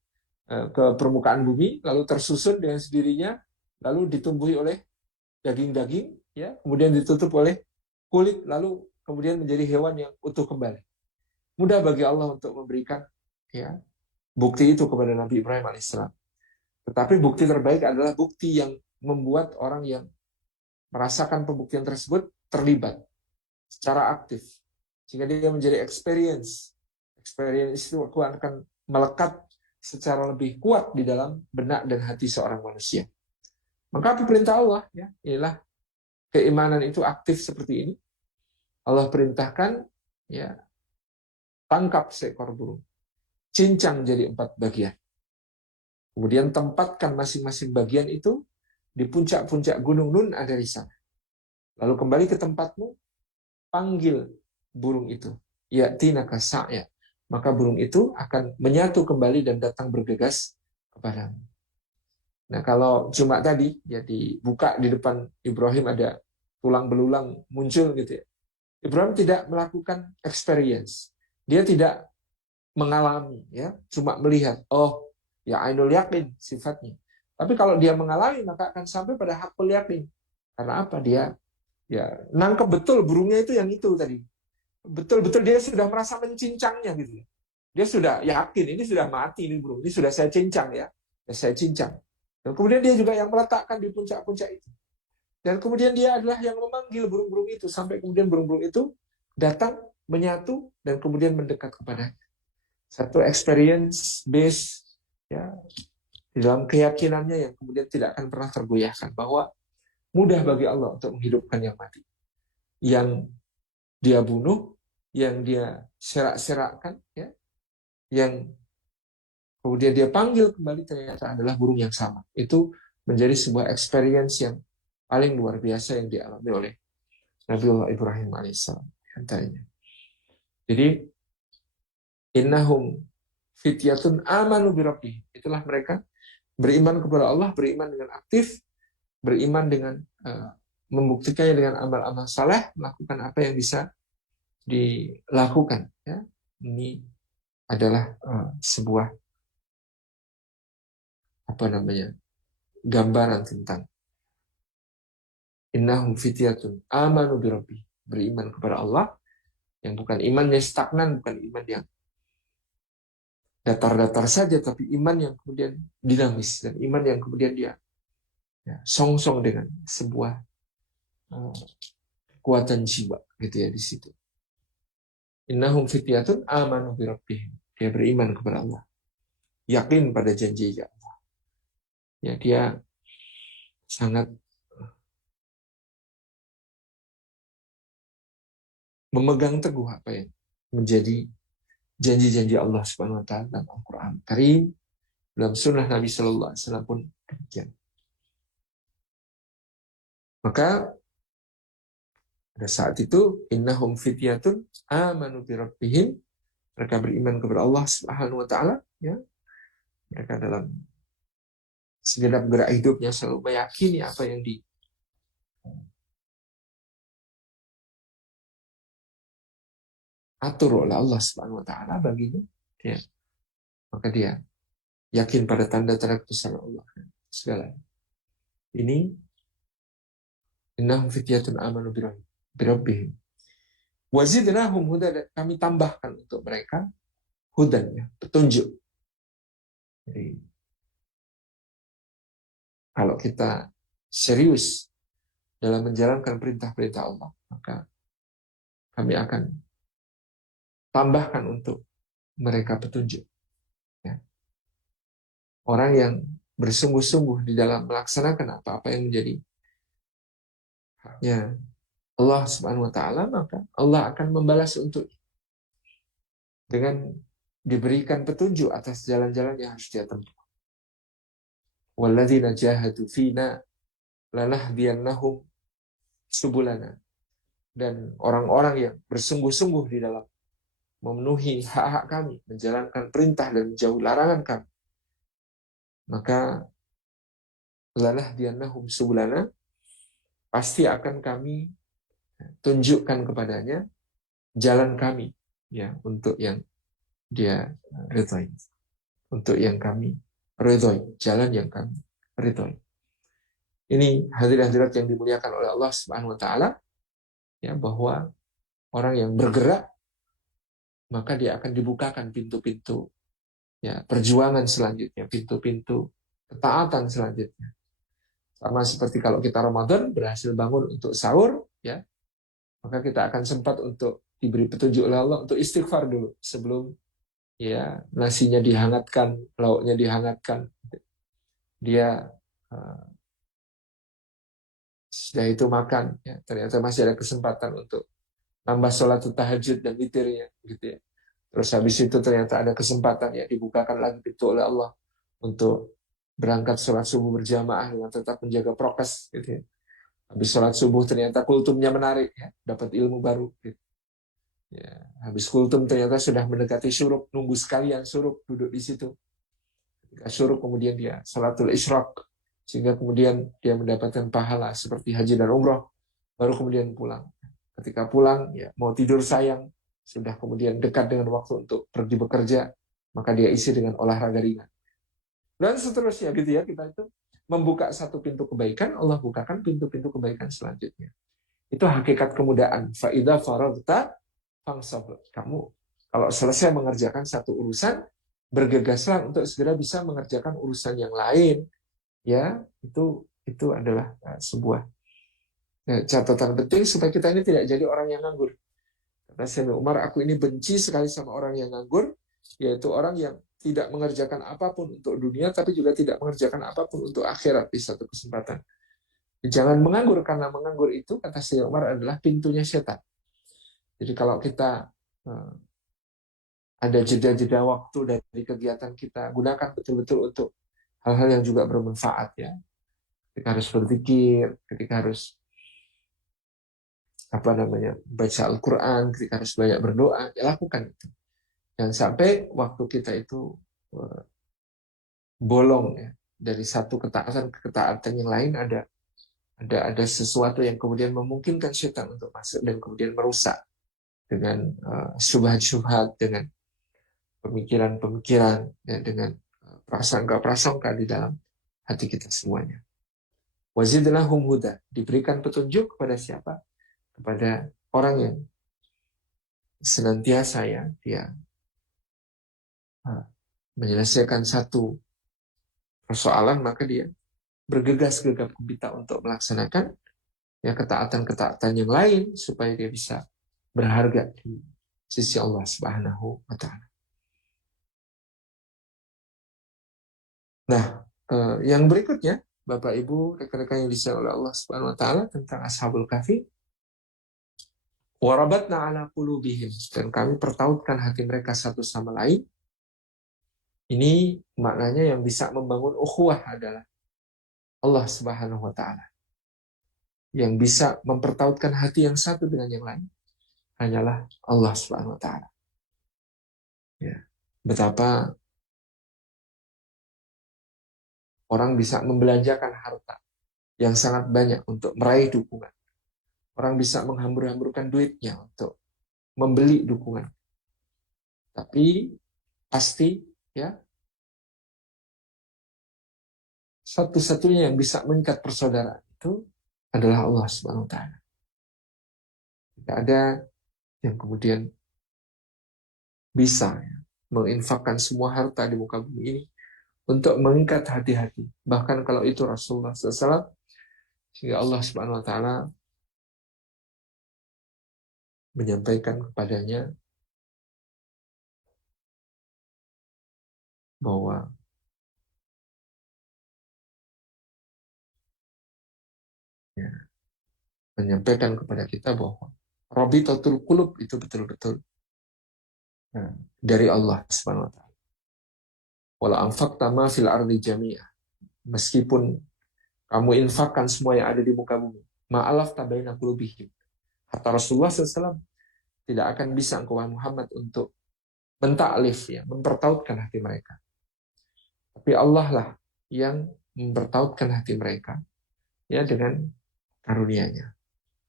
ke permukaan bumi, lalu tersusun dengan sendirinya, lalu ditumbuhi oleh daging-daging, ya, kemudian ditutup oleh kulit, lalu kemudian menjadi hewan yang utuh kembali. Mudah bagi Allah untuk memberikan, ya, bukti itu kepada Nabi Ibrahim alaihissalam. Tetapi bukti terbaik adalah bukti yang membuat orang yang merasakan pembuktian tersebut terlibat secara aktif, sehingga dia menjadi experience itu akan melekat secara lebih kuat di dalam benak dan hati seorang manusia. Maka apa perintah Allah, ya, inilah keimanan itu aktif seperti ini. Allah perintahkan, ya, tangkap seekor burung, cincang jadi 4 bagian, kemudian tempatkan masing-masing bagian itu di puncak-puncak gunung Nun ada di sana. Lalu kembali ke tempatmu, panggil burung itu, ya'tinaka sa'ya, maka burung itu akan menyatu kembali dan datang bergegas kepadamu. Nah, kalau cuma tadi ya dibuka di depan Ibrahim ada tulang belulang muncul gitu ya. Ibrahim tidak melakukan experience. Dia tidak mengalami, ya, cuma melihat. Oh, ya ainul yakin sifatnya. Tapi kalau dia mengalami maka akan sampai pada hakul yakin. Karena apa? Dia ya nangkep betul burungnya itu yang itu tadi. Betul-betul dia sudah merasa mencincangnya gitu. Dia sudah yakin ini sudah mati ini burung, ini sudah saya cincang ya. Saya cincang. Dan kemudian dia juga yang meletakkan di puncak-puncak itu. Dan kemudian dia adalah yang memanggil burung-burung itu sampai kemudian burung-burung itu datang menyatu dan kemudian mendekat kepadanya. Satu experience base, ya, di dalam keyakinannya yang kemudian tidak akan pernah tergoyahkan bahwa mudah bagi Allah untuk menghidupkan yang mati. Yang dia bunuh, yang dia serak-serakkan, ya, yang kemudian dia panggil kembali ternyata adalah burung yang sama. Itu menjadi sebuah experience yang paling luar biasa yang dialami oleh Nabiullah Ibrahim alaihissalam. Jadi innahum fityatun amanu birabbihim. Itulah mereka beriman kepada Allah, beriman dengan aktif, beriman dengan membuktikannya dengan amal-amal saleh, melakukan apa yang bisa dilakukan. Ya. Ini adalah sebuah gambaran tentang innahum fityatun amanu birabbihim, beriman kepada Allah, yang bukan imannya stagnan, bukan iman yang datar-datar saja, tapi iman yang kemudian dinamis dan iman yang kemudian dia song-song dengan sebuah kekuatan jiwa gitu ya di situ. Innahum fityatun amanu birabbihim, dia beriman kepada Allah, yakin pada janji Allah. Ya, dia sangat memegang teguh apa yang menjadi janji-janji Allah Subhanahu wa taala dalam Al-Qur'an Karim, dalam sunnah Nabi sallallahu alaihi wasallam pun demikian. Maka pada saat itu innahum fityatun amanu bi rabbihim, mereka beriman kepada Allah Subhanahu wa taala, ya. Mereka dalam segenap gerak hidupnya selalu meyakini apa yang diatur oleh Allah Subhanahu wa taala baginya, ya. Maka dia yakin pada tanda-tanda kebesaran Allah segala. Ini innahum fityatun amanu bi rabbihim wazidnahum huda, dan kami tambahkan untuk mereka hudan, ya, petunjuk. Jadi kalau kita serius dalam menjalankan perintah-perintah Allah, maka kami akan tambahkan untuk mereka petunjuk. Ya. Orang yang bersungguh-sungguh di dalam melaksanakan apa-apa yang menjadi haknya Allah Subhanahu wa taala, maka Allah akan membalas untuk dengan diberikan petunjuk atas jalan-jalan yang harus dia tempuh. Walladzina jahadu fina lanahdiyannahum subulana. Dan orang-orang yang bersungguh-sungguh di dalam memenuhi hak-hak kami, menjalankan perintah dan menjauhi larangan kami, maka lanahdiyannahum subulana, pasti akan kami tunjukkan kepadanya jalan kami, ya, untuk yang dia ridhoi, untuk yang kami ridhoi, jalan yang kami ridhoi. Ini hadirin-hadirat yang dimuliakan oleh Allah Subhanahu wa taala, ya, bahwa orang yang bergerak maka dia akan dibukakan pintu-pintu, ya, perjuangan selanjutnya, pintu-pintu ketaatan selanjutnya. Sama seperti kalau kita Ramadan berhasil bangun untuk sahur, ya, maka kita akan sempat untuk diberi petunjuk oleh Allah untuk istighfar dulu sebelum, ya, nasinya dihangatkan, lauknya dihangatkan. Dia sudah itu makan, ya, ternyata masih ada kesempatan untuk tambah sholat tahajud dan witirnya, gitu ya. Terus habis itu ternyata ada kesempatan, ya, dibukakan lagi pintu oleh Allah untuk berangkat sholat subuh berjamaah dengan tetap menjaga prokes, gitu ya. Habis sholat subuh ternyata kultumnya menarik, ya, dapat ilmu baru, gitu. Ya, habis kultum ternyata sudah mendekati syuruk, nunggu sekalian syuruk, duduk di situ. Ketika syuruk kemudian dia salatul isyraq, sehingga kemudian dia mendapatkan pahala seperti haji dan umroh, baru kemudian pulang. Ketika pulang, ya, mau tidur sayang, sudah kemudian dekat dengan waktu untuk pergi bekerja, maka dia isi dengan olahraga ringan. Dan seterusnya, gitu ya, kita itu membuka satu pintu kebaikan, Allah bukakan pintu-pintu kebaikan selanjutnya. Itu hakikat kemudahan. Fa'idha faragta fangsab. Kamu kalau selesai mengerjakan satu urusan, bergegaslah untuk segera bisa mengerjakan urusan yang lain. Ya, itu adalah sebuah catatan penting supaya kita ini tidak jadi orang yang nganggur. Kata Sayyidina Umar, aku ini benci sekali sama orang yang nganggur, yaitu orang yang tidak mengerjakan apapun untuk dunia, tapi juga tidak mengerjakan apapun untuk akhirat di satu kesempatan. Jangan menganggur, karena menganggur itu, kata Sayyidina Umar, adalah pintunya setan. Jadi kalau kita ada jeda-jeda waktu dari kegiatan kita, gunakan betul-betul untuk hal-hal yang juga bermanfaat, ya. Ketika harus berzikir, ketika harus baca Al-Quran, ketika harus banyak berdoa, ya lakukan itu. Jangan sampai waktu kita itu bolong, ya, dari satu ketaatan ke ketaatan yang lain, ada sesuatu yang kemudian memungkinkan setan untuk masuk dan kemudian merusak dengan syubhat-syubhat, dengan pemikiran-pemikiran, ya, dengan prasangka-prasangka di dalam hati kita semuanya. Wazidnahum huda, diberikan petunjuk kepada siapa? Kepada orang yang senantiasa, ya, dia menyelesaikan satu persoalan, maka dia bergegas gegap gempita untuk melaksanakan, ya, ketaatan-ketaatan yang lain supaya dia bisa berharga di sisi Allah Subhanahu wa taala. Nah, yang berikutnya, Bapak Ibu, rekan-rekan yang disayang oleh Allah Subhanahu wa taala, tentang Ashabul Kahfi. Warabatna ala qulubihim, dan kami pertautkan hati mereka satu sama lain. Ini maknanya yang bisa membangun ukhuwah adalah Allah Subhanahu wa taala. Yang bisa mempertautkan hati yang satu dengan yang lain hanyalah Allah Subhanahu wa taala. Ya. Betapa orang bisa membelanjakan harta yang sangat banyak untuk meraih dukungan. Orang bisa menghambur-hamburkan duitnya untuk membeli dukungan. Tapi pasti, ya, satu-satunya yang bisa mengikat persaudaraan itu adalah Allah Subhanahu wa taala. Tidak ada yang kemudian bisa, ya, menginfakkan semua harta di muka bumi ini untuk mengikat hati-hati. Bahkan kalau itu Rasulullah SAW, sehingga Allah Subhanahu wa taala menyampaikan kepadanya bahwa menyampaikan kepada kita bahwa Rabitatul Qulub itu betul-betul dari Allah Subhanahu wa taala. Wala anfaqta ma fil ardi jami'ah. Meskipun kamu infakkan semua yang ada di muka bumi, ma'alaf tabaina qulubihim. Kata Rasulullah SAW, tidak akan bisa engkau Muhammad untuk mentaklif, ya, mempertautkan hati mereka. Tapi Allah lah yang mempertautkan hati mereka, ya, dengan karunia-Nya.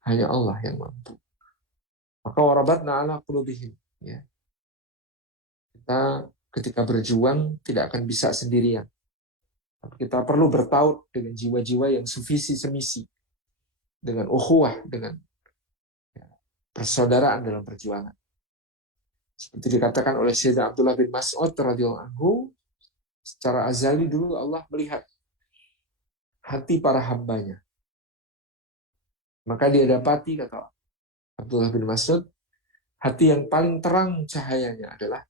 Hanya Allah yang mampu. Maka warabatna ala qulubihim, ya. Kita ketika berjuang tidak akan bisa sendirian. Kita perlu bertaut dengan jiwa-jiwa yang sevisi semisi, dengan ukhuwah, dengan persaudaraan dalam perjuangan. Seperti dikatakan oleh Sayyidina Abdullah bin Mas'ud radhiyallahu anhu, secara azali dulu Allah melihat hati para hambanya. Maka dia dapati, kata Abdullah bin Mas'ud, hati yang paling terang cahayanya adalah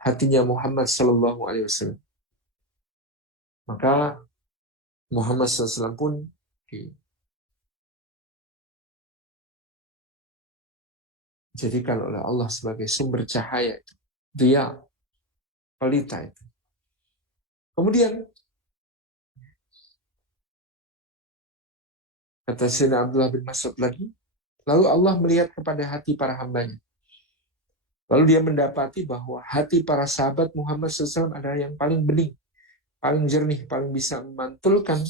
hatinya Muhammad sallallahu alaihi wasallam. Maka Muhammad SAW pun dijadikan oleh Allah sebagai sumber cahaya itu, dia pelita itu. Kemudian kata Sayyidina Abdullah bin Mas'ud lagi, lalu Allah melihat kepada hati para hambanya. Lalu dia mendapati bahwa hati para sahabat Muhammad SAW adalah yang paling bening, paling jernih, paling bisa memantulkan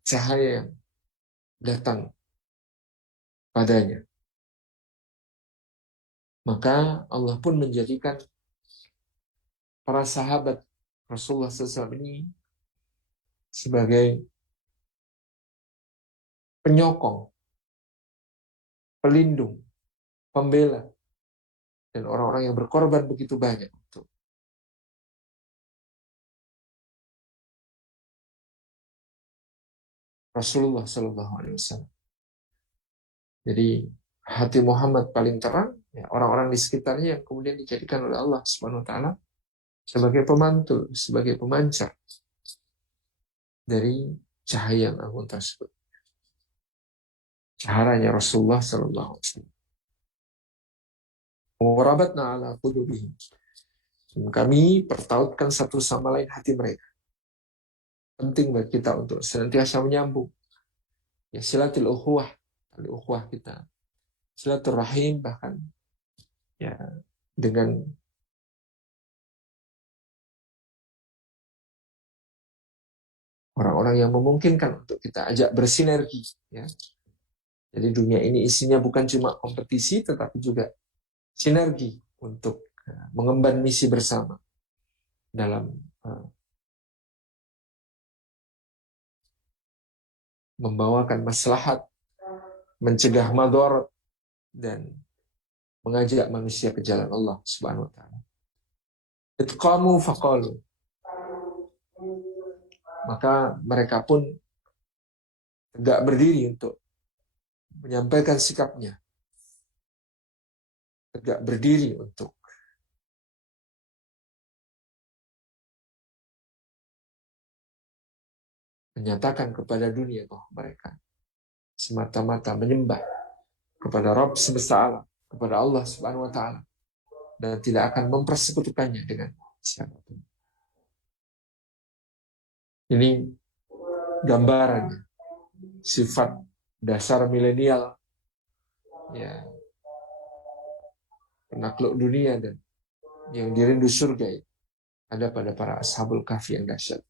cahaya yang datang padanya. Maka Allah pun menjadikan para sahabat Rasulullah SAW ini sebagai penyokong, pelindung, pembela, dan orang-orang yang berkorban begitu banyak untuk Rasulullah SAW. Jadi hati Muhammad paling terang, ya, orang-orang di sekitarnya yang kemudian dijadikan oleh Allah Subhanahu Wa Taala sebagai pemantul, sebagai pemancar dari cahaya yang agung tersebut. Cahayanya Rasulullah Sallallahu Alaihi Wasallam. Warabatna ala qulubihim. Kami pertautkan satu sama lain hati mereka. Penting bagi kita untuk senantiasa menyambung ya silatul ukhuwah, ukhuwah kita, silaturahim, bahkan ya dengan orang-orang yang memungkinkan untuk kita ajak bersinergi, ya. Jadi dunia ini isinya bukan cuma kompetisi, tetapi juga sinergi untuk mengemban misi bersama dalam membawakan maslahat, mencegah madarat, dan mengajak manusia ke jalan Allah Subhanahu wa taala. Itqamu faqalu. Maka mereka pun tegak berdiri untuk menyampaikan sikapnya. Tegak berdiri untuk menyatakan kepada dunia bahwa mereka semata-mata menyembah kepada Rabb semesta alam, kepada Allah Subhanahu wa taala, dan tidak akan mempersekutukannya dengan siapapun. Ini gambarannya, sifat dasar milenial, ya, penakluk dunia dan yang dirindu surga ada pada para ashabul kahfi yang dahsyat.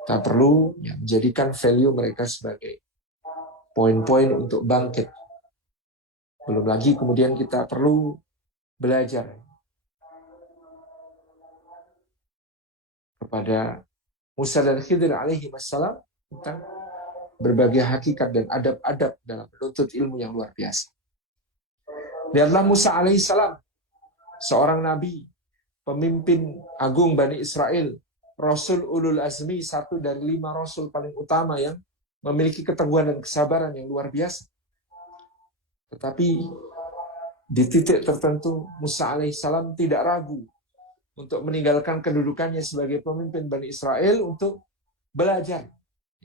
Kita perlu ya, menjadikan value mereka sebagai poin-poin untuk bangkit. Belum lagi kemudian kita perlu belajar kepada Musa dan Khidir alaihi wassalam tentang berbagai hakikat dan adab-adab dalam menuntut ilmu yang luar biasa. Lihatlah Musa alaihi salam, seorang nabi, pemimpin agung Bani Israel, Rasul Ulul Azmi, satu dari 5 Rasul paling utama yang memiliki keteguhan dan kesabaran yang luar biasa. Tetapi di titik tertentu Musa alaihissalam tidak ragu untuk meninggalkan kedudukannya sebagai pemimpin Bani Israel untuk belajar.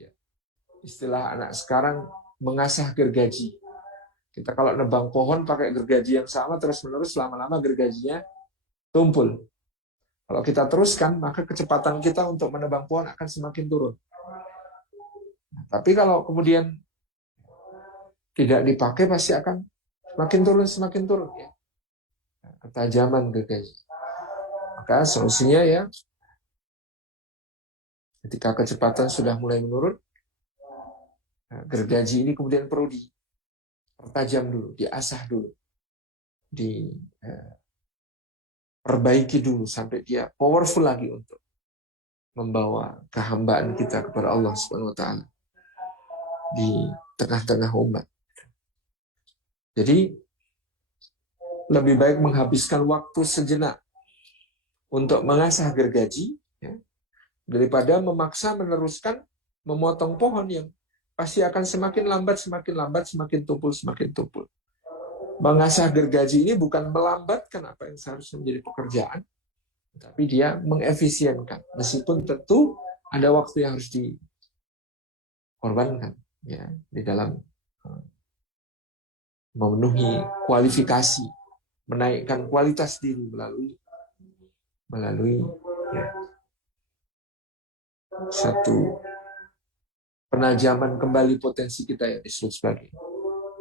Ya. Istilah anak sekarang mengasah gergaji. Kita kalau nebang pohon pakai gergaji yang sama terus-menerus, lama-lama gergajinya tumpul. Kalau kita teruskan, maka kecepatan kita untuk menebang pohon akan semakin turun. Nah, tapi kalau kemudian tidak dipakai, pasti akan semakin turun. Ya. Ketajaman gergaji. Maka solusinya ya, Ketika kecepatan sudah mulai menurun, gergaji ini kemudian perlu dipertajam dulu, diasah dulu, diperbaiki dulu sampai dia powerful lagi untuk membawa kehambaan kita kepada Allah Subhanahu wa taala di tengah-tengah umat. Jadi lebih baik menghabiskan waktu sejenak untuk mengasah gergaji ya, daripada memaksa meneruskan memotong pohon yang pasti akan semakin lambat, semakin tumpul, semakin tumpul. Mengasah gergaji ini bukan melambatkan apa yang seharusnya menjadi pekerjaan, tapi dia mengefisienkan. Meskipun tentu ada waktu yang harus dikorbankan ya di dalam memenuhi kualifikasi, menaikkan kualitas diri melalui ya, satu penajaman kembali potensi kita yang disebut sebagai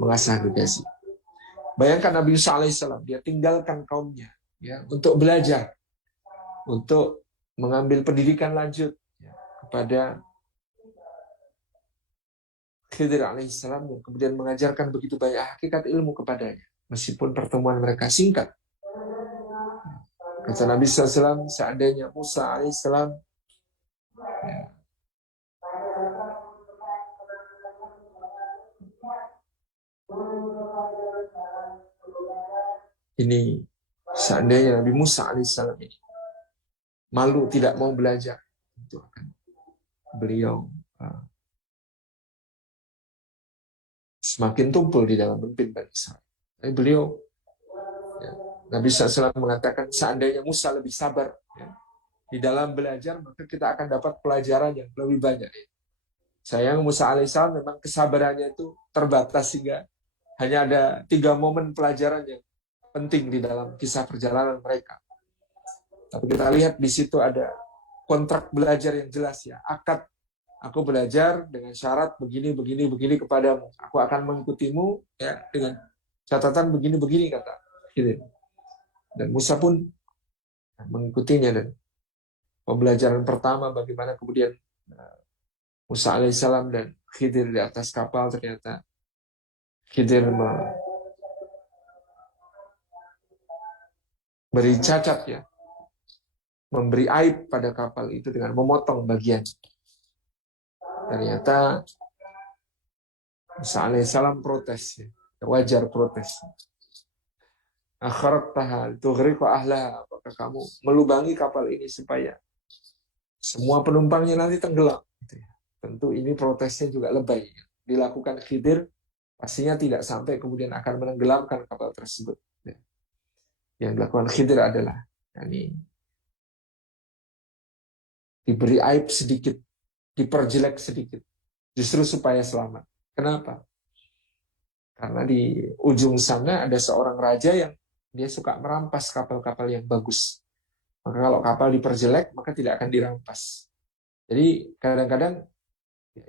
mengasah gergaji. Bayangkan Nabi Musa alaihissalam, dia tinggalkan kaumnya ya untuk belajar, untuk mengambil pendidikan lanjut ya, kepada Khidir alaihissalam, yang kemudian mengajarkan begitu banyak hakikat ilmu kepadanya, meskipun pertemuan mereka singkat. Kata Nabi SAW, seandainya Musa alaihissalam ya, ini seandainya Nabi Musa alaihissalam ini malu tidak mau belajar, itu akan beliau semakin tumpul di dalam memimpin Bani Israil. Tapi beliau ya, Nabi SAW mengatakan seandainya Musa lebih sabar ya, di dalam belajar, maka kita akan dapat pelajaran yang lebih banyak. Sayang Musa alaihissalam memang kesabarannya itu terbatas sehingga hanya ada 3 momen pelajaran yang penting di dalam kisah perjalanan mereka. Tapi kita lihat di situ ada kontrak belajar yang jelas ya, akad. Aku belajar dengan syarat begini kepadamu. Aku akan mengikutimu ya dengan catatan begini kata. Gitu. Dan Musa pun mengikutinya, dan pembelajaran pertama bagaimana kemudian Musa alaihissalam dan Khidir di atas kapal, ternyata Khidir memberi cacat ya, memberi aib pada kapal itu dengan memotong bagian. Ternyata Musa alaihissalam protes ya. Wajar protes. Akharat tughriqu ahlaha, apakah kamu melubangi kapal ini supaya semua penumpangnya nanti tenggelam. Tentu ini protesnya juga lebay. Dilakukan Khidir pastinya tidak sampai kemudian akan menenggelamkan kapal tersebut. Yang dilakukan Khidir adalah diberi aib sedikit, diperjelek sedikit, justru supaya selamat. Kenapa? Karena di ujung sana ada seorang raja yang dia suka merampas kapal-kapal yang bagus. Maka kalau kapal diperjelek, maka tidak akan dirampas. Jadi kadang-kadang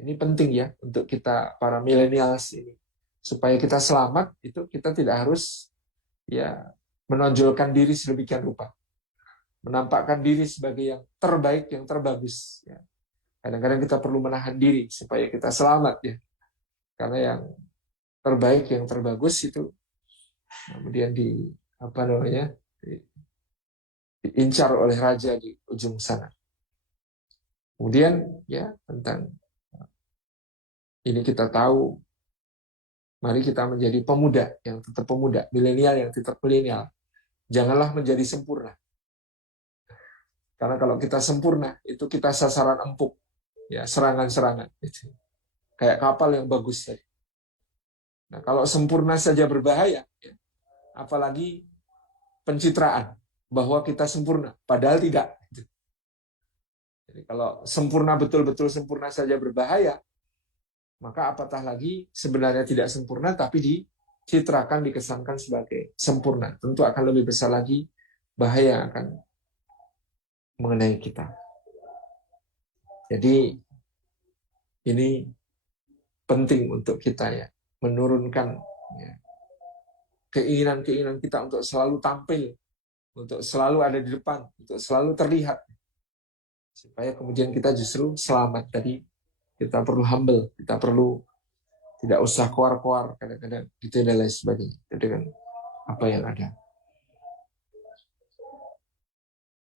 ini penting ya untuk kita para milenials ini, supaya kita selamat itu kita tidak harus ya menonjolkan diri sedemikian rupa, menampakkan diri sebagai yang terbaik, yang terbagus. Ya. Kadang-kadang kita perlu menahan diri supaya kita selamat ya, karena yang terbaik, yang terbagus itu kemudian diincar oleh raja di ujung sana. Kemudian ya tentang ini kita tahu, mari kita menjadi pemuda yang tetap pemuda, milenial yang tetap milenial. Janganlah menjadi sempurna. Karena kalau kita sempurna, itu kita sasaran empuk, ya serangan-serangan. Kayak kapal yang bagus tadi. Nah, kalau sempurna saja berbahaya, ya, apalagi pencitraan bahwa kita sempurna, padahal tidak. Jadi kalau sempurna betul-betul sempurna saja berbahaya, maka apatah lagi sebenarnya tidak sempurna tapi dicitrakan, dikesankan sebagai sempurna. Tentu akan lebih besar lagi bahaya yang akan mengenai kita. Jadi ini penting untuk kita ya, menurunkan ya, keinginan-keinginan kita untuk selalu tampil, untuk selalu ada di depan, untuk selalu terlihat. supaya kemudian kita justru selamat. Tadi kita perlu humble, kita perlu tidak usah koar-koar kadang-kadang gitu dan lain sebagainya dengan apa yang ada.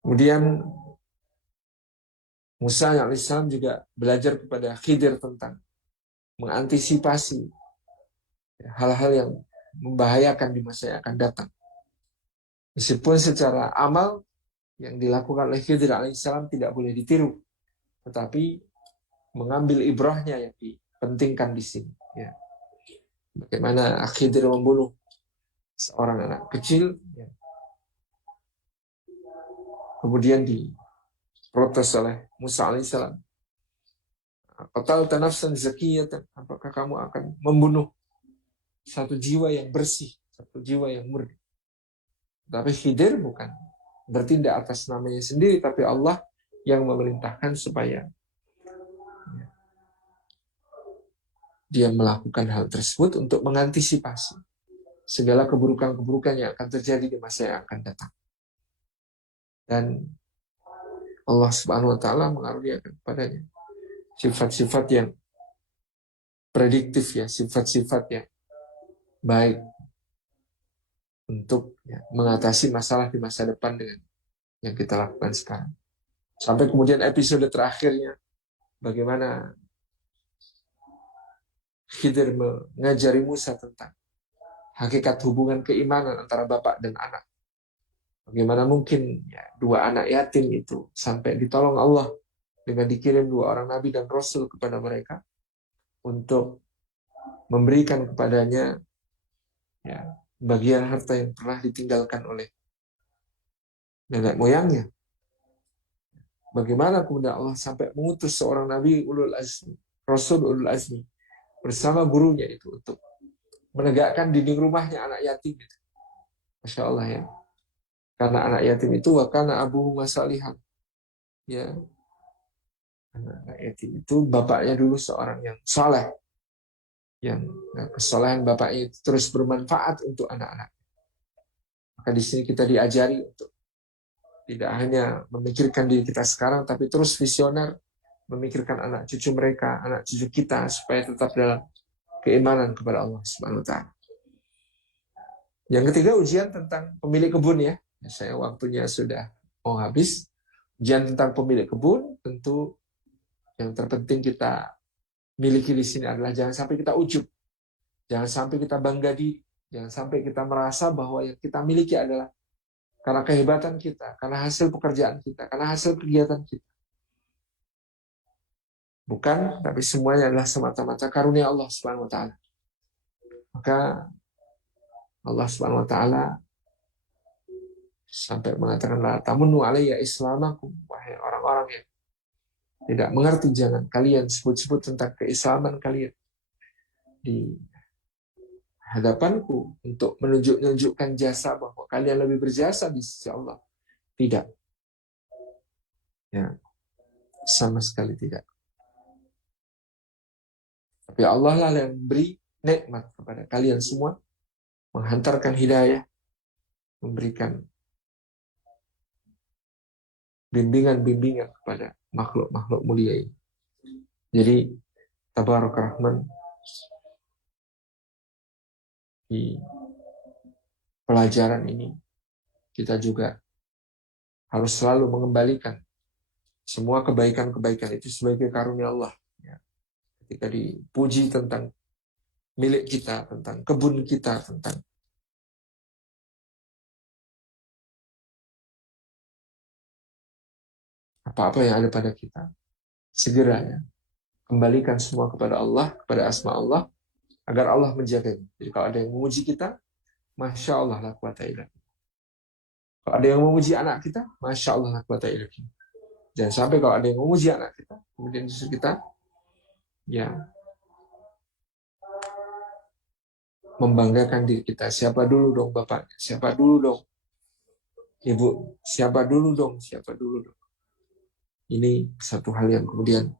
Kemudian Musa alaihissalam juga belajar kepada Khidir tentang mengantisipasi hal-hal yang membahayakan di masa yang akan datang. Meskipun secara amal yang dilakukan oleh Khidir alaihissalam tidak boleh ditiru, tetapi mengambil ibrahnya yang dipentingkan di sini. Ya. Bagaimana Khidir membunuh seorang anak kecil, ya. Kemudian diprotes oleh Musa alaihissalam. Qatalta nafsan zakiyatan, apakah kamu akan membunuh satu jiwa yang bersih, satu jiwa yang murni? Tapi Khidir bukan bertindak atas namanya sendiri, tapi Allah yang memerintahkan supaya dia melakukan hal tersebut untuk mengantisipasi segala keburukan-keburukan yang akan terjadi di masa yang akan datang. Dan Allah Subhanahu wa taala mengaruniakan kepadanya sifat-sifat yang prediktif, ya, sifat-sifat yang baik untuk mengatasi masalah di masa depan dengan yang kita lakukan sekarang. Sampai kemudian episode terakhirnya, bagaimana Khidir mengajari Musa tentang hakikat hubungan keimanan antara bapak dan anak. Bagaimana mungkin dua anak yatim itu sampai ditolong Allah dengan dikirim dua orang nabi dan rasul kepada mereka untuk memberikan kepadanya bagian harta yang pernah ditinggalkan oleh nenek moyangnya. Bagaimana kemudian Allah sampai mengutus seorang nabi ulul azmi, rasul ulul azmi bersama gurunya itu untuk menegakkan dinding rumahnya anak yatim itu. Masya Allah ya. Karena anak yatim itu wakana abuhu masalihan. Ya. Anak yatim itu bapaknya dulu seorang yang saleh. Yang kesalehan bapaknya itu terus bermanfaat untuk anak-anak. Maka di sini kita diajari untuk tidak hanya memikirkan diri kita sekarang, tapi terus visioner memikirkan anak cucu mereka, anak cucu kita supaya tetap dalam keimanan kepada Allah Subhanahu wa taala. Yang ketiga ujian tentang pemilik kebun ya. Saya waktunya sudah mau habis. Ujian tentang pemilik kebun tentu yang terpenting kita miliki di sini adalah jangan sampai kita ujub. Jangan sampai kita bangga diri. Jangan sampai kita merasa bahwa yang kita miliki adalah karena kehebatan kita, karena hasil pekerjaan kita, karena hasil kegiatan kita. Bukan, tapi semuanya adalah semata-mata karunia Allah Subhanahu wa taala. Maka Allah Subhanahu wa taala sampai mengatakan la tamunnu alayya islamakum, wahai orang-orang yang tidak mengerti, jangan kalian sebut-sebut tentang keislaman kalian di hadapanku untuk menunjukkan jasa bahwa kalian lebih berjasa di sisi Allah. Tidak. Ya, sama sekali tidak. Tapi Allah lah yang beri nikmat kepada kalian semua, menghantarkan hidayah, memberikan bimbingan-bimbingan kepada makhluk-makhluk mulia ini. Jadi, Tabarak Rahman, di pelajaran ini kita juga harus selalu mengembalikan semua kebaikan-kebaikan itu sebagai karunia Allah. Ketika dipuji tentang milik kita, tentang kebun kita, tentang apa-apa yang ada pada kita, segera kembalikan semua kepada Allah, kepada asma Allah, agar Allah menjaganya. Jadi kalau ada yang memuji kita, Masya Allah la quwata illa billah. Kalau ada yang memuji anak kita, Masya Allah la quwata illa billah. Jangan sampai kalau ada yang memuji anak kita, kemudian justru kita membanggakan diri kita. Siapa dulu dong bapaknya? Siapa dulu dong ibu? Siapa dulu dong? Siapa dulu dong? Ini satu hal yang kemudian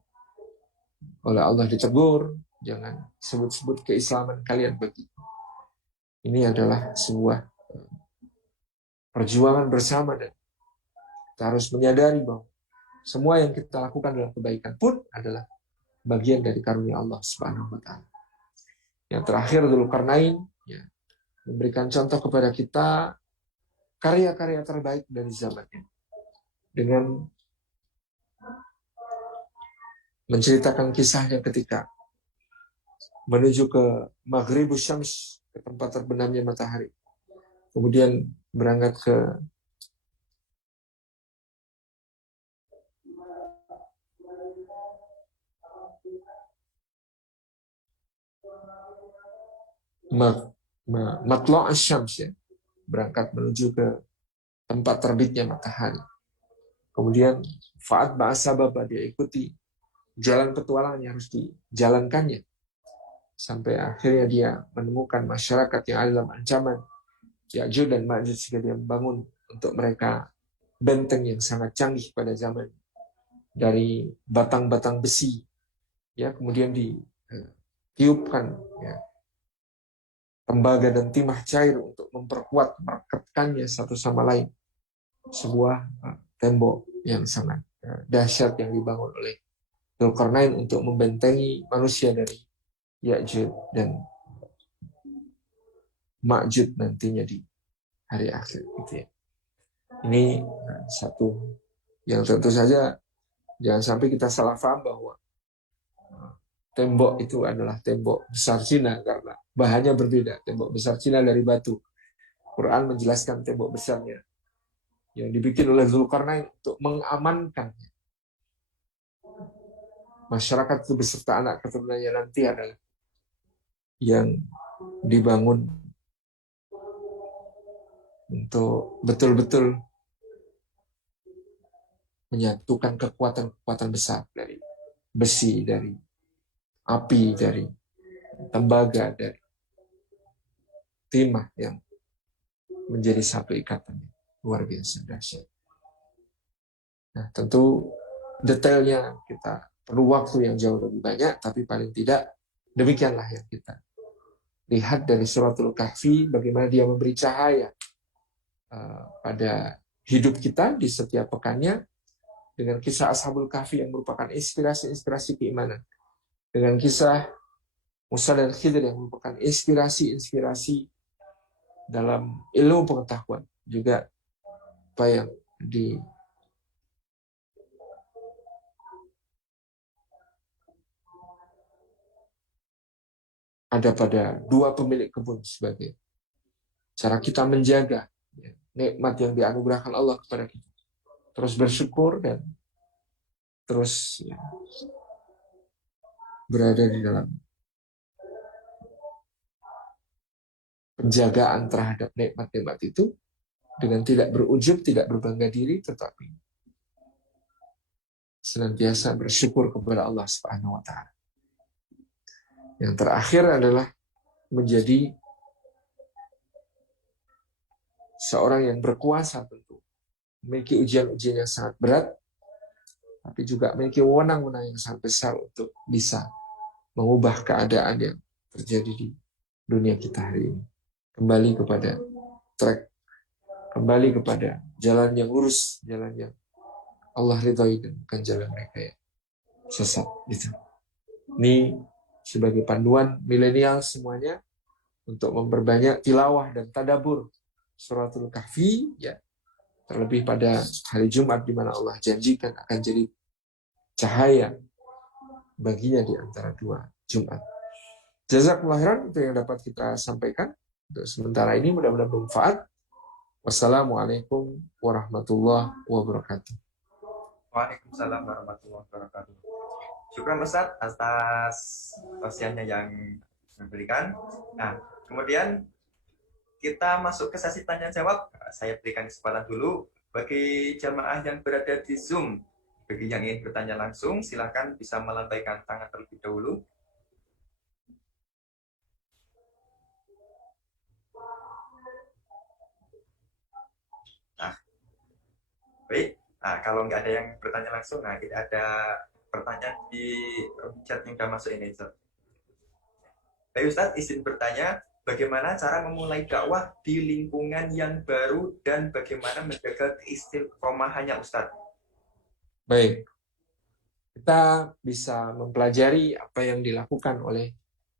oleh Allah ditegur. Jangan sebut-sebut keislaman kalian begitu. Ini adalah sebuah perjuangan bersama dan kita harus menyadari bahwa semua yang kita lakukan dalam kebaikan pun adalah bagian dari karunia Allah Subhanahu wa taala. Yang terakhir Dzulqarnain ya, memberikan contoh kepada kita karya-karya terbaik dari zamannya dengan menceritakan kisahnya ketika menuju ke Maghribus Syams, ke tempat terbenamnya matahari. Kemudian berangkat ke Matla' Syams ya, berangkat menuju ke tempat terbitnya matahari. Kemudian Fa'at Ba'asababa, dia ikuti jalan petualangan yang harus dijalankannya. Sampai akhirnya dia menemukan masyarakat yang ada dalam ancaman Ya'juj dan Ma'juj, sehingga dia membangun untuk mereka benteng yang sangat canggih pada zaman dari batang-batang besi. Ya, kemudian ditiupkan ya, tembaga dan timah cair untuk memperkuat, merekatkannya satu sama lain. Sebuah tembok yang sangat dahsyat yang dibangun oleh Dzulqarnain untuk membentengi manusia dari Ya'juj dan Ma'juj nantinya di hari akhir gitu ya. Ini satu yang tentu saja jangan sampai kita salah paham bahwa tembok itu adalah tembok besar Cina, karena bahannya berbeda. Tembok besar Cina dari batu. Quran menjelaskan tembok besarnya yang dibikin oleh Dzulqarnain untuk mengamankan masyarakat itu beserta anak keturunannya nanti adalah yang dibangun untuk betul-betul menyatukan kekuatan-kekuatan besar dari besi, dari api, dari tembaga, dari timah yang menjadi satu ikatan luar biasa dahsyat. Nah, tentu detailnya kita perlu waktu yang jauh lebih banyak, tapi paling tidak demikianlah yang kita lihat dari Suratul Kahfi, bagaimana dia memberi cahaya pada hidup kita di setiap pekannya, dengan kisah Ashabul Kahfi yang merupakan inspirasi-inspirasi keimanan, dengan kisah Musa dan Khidir yang merupakan inspirasi-inspirasi dalam ilmu pengetahuan, juga apa yang ada pada dua pemilik kebun sebagai cara kita menjaga ya, nikmat yang dianugerahkan Allah kepada kita. Terus bersyukur dan terus ya, berada di dalam penjagaan terhadap nikmat-nikmat itu dengan tidak berujub, tidak berbangga diri, tetapi senantiasa bersyukur kepada Allah Subhanahu wa taala. Yang terakhir adalah menjadi seorang yang berkuasa, tentu memiliki ujian-ujian yang sangat berat, tapi juga memiliki wewenang-wewenang yang sangat besar untuk bisa mengubah keadaan yang terjadi di dunia kita hari ini. Kembali kepada track, kembali kepada jalan yang lurus, jalan yang Allah ridhoi, dan bukan jalan mereka yang sesat. Gitu. Ini sebagai panduan milenial semuanya untuk memperbanyak tilawah dan tadabur Suratul Kahfi, ya, terlebih pada hari Jumat di mana Allah janjikan akan jadi cahaya baginya di antara dua Jumat. Jazakumullah khairan, itu yang dapat kita sampaikan untuk sementara ini, mudah-mudahan bermanfaat. Wassalamualaikum warahmatullahi wabarakatuh. Waalaikumsalam warahmatullahi wabarakatuh. Syukur Ustaz atas tausiahnya yang diberikan. Nah, kemudian kita masuk ke sesi tanya jawab. Saya berikan kesempatan dulu bagi jamaah yang berada di Zoom. Bagi yang ingin bertanya langsung, silakan bisa melambaikan tangan terlebih dahulu. Nah, baik. Nah, kalau nggak ada yang bertanya langsung, nah kita ada pertanyaan di chat yang sudah masuk ini, Ustaz. Baik Ustaz, izin bertanya, bagaimana cara memulai dakwah di lingkungan yang baru dan bagaimana menjaga keistiqomahannya Ustaz? Baik, kita bisa mempelajari apa yang dilakukan oleh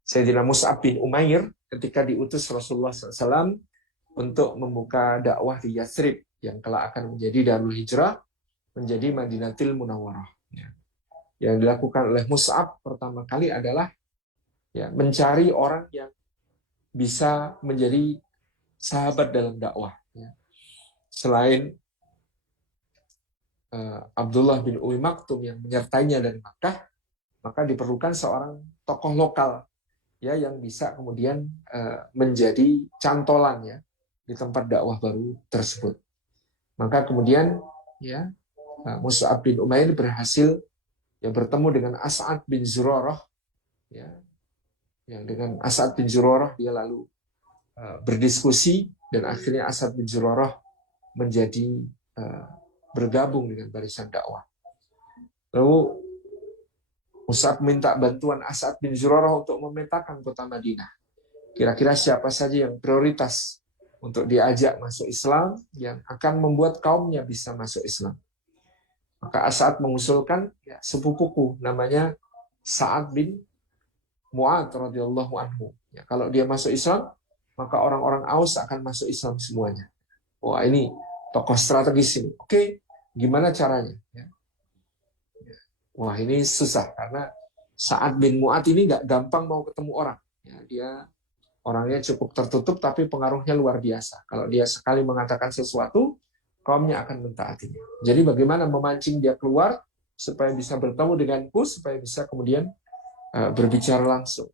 Sayyidina Mus'ab bin Umair ketika diutus Rasulullah SAW untuk membuka dakwah di Yathrib yang kelak akan menjadi Darul Hijrah, menjadi Madinatul Munawwarah. Yang dilakukan oleh Mus'ab pertama kali adalah mencari orang yang bisa menjadi sahabat dalam dakwah. Selain Abdullah bin Umi Maktum yang menyertainya dari Makkah, maka diperlukan seorang tokoh lokal yang bisa kemudian menjadi cantolan di tempat dakwah baru tersebut. Maka kemudian Mus'ab bin Umair berhasil bertemu dengan As'ad bin Zurarah, yang dengan As'ad bin Zurarah dia lalu berdiskusi, dan akhirnya As'ad bin Zurarah menjadi bergabung dengan barisan dakwah. Lalu Mus'ab minta bantuan As'ad bin Zurarah untuk memetakan kota Madinah. Kira-kira siapa saja yang prioritas untuk diajak masuk Islam, yang akan membuat kaumnya bisa masuk Islam. Maka As'ad mengusulkan sepupuku namanya Sa'ad bin Mu'ad radhiyallahu anhu. Kalau dia masuk Islam, maka orang-orang Aus akan masuk Islam semuanya. Wah, ini tokoh strategis ini. Oke, gimana caranya? Wah, ini susah karena Sa'ad bin Mu'ad ini nggak gampang mau ketemu orang. Dia orangnya cukup tertutup, tapi pengaruhnya luar biasa. Kalau dia sekali mengatakan sesuatu, kaumnya akan mentaatinya. Jadi bagaimana memancing dia keluar supaya bisa bertemu denganku, supaya bisa kemudian berbicara langsung.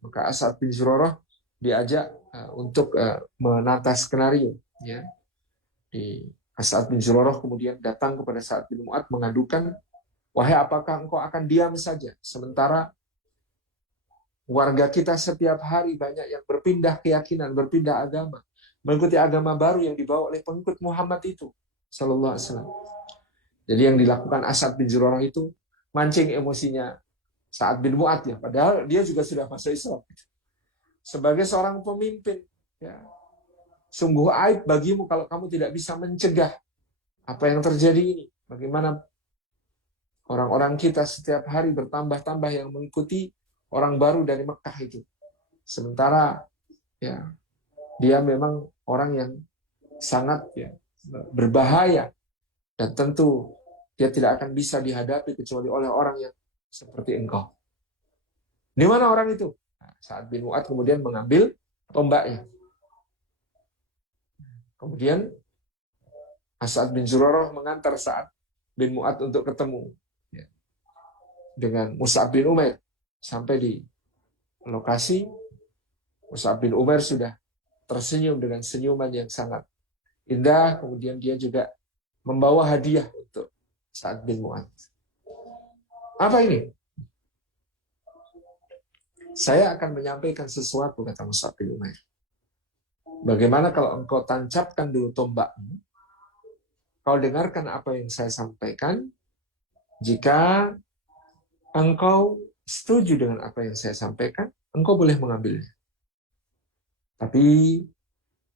Maka As'ad bin Zurarah diajak untuk menata skenario. Di As'ad bin Zurarah kemudian datang kepada Sa'ad bin Mu'ad mengadukan, wahai, apakah engkau akan diam saja sementara warga kita setiap hari banyak yang berpindah keyakinan, berpindah agama, mengikuti agama baru yang dibawa oleh pengikut Muhammad itu sallallahu alaihi wasallam. Jadi yang dilakukan As'ad bin Zurarah itu mancing emosinya Sa'ad bin Mu'ad, padahal dia juga sudah masuk Islam. Sebagai seorang pemimpin, sungguh aib bagimu kalau kamu tidak bisa mencegah apa yang terjadi ini. Bagaimana orang-orang kita setiap hari bertambah-tambah yang mengikuti orang baru dari Mekah itu. Sementara dia memang orang yang sangat berbahaya, dan tentu dia tidak akan bisa dihadapi kecuali oleh orang yang seperti engkau. Di mana orang itu? Sa'ad bin Mu'ad kemudian mengambil tombaknya. Kemudian As'ad bin Zurarah mengantar Sa'ad bin Mu'ad untuk ketemu dengan Mus'ab bin Umair. Sampai di lokasi, Mus'ab bin Umair sudah tersenyum dengan senyuman yang sangat indah. Kemudian dia juga membawa hadiah untuk Sa'ad bin Mu'ad. Apa ini? Saya akan menyampaikan sesuatu, kata Mus'ab bin Umair. Bagaimana kalau engkau tancapkan dulu tombakmu, kau dengarkan apa yang saya sampaikan. Jika engkau setuju dengan apa yang saya sampaikan, engkau boleh mengambilnya. Tapi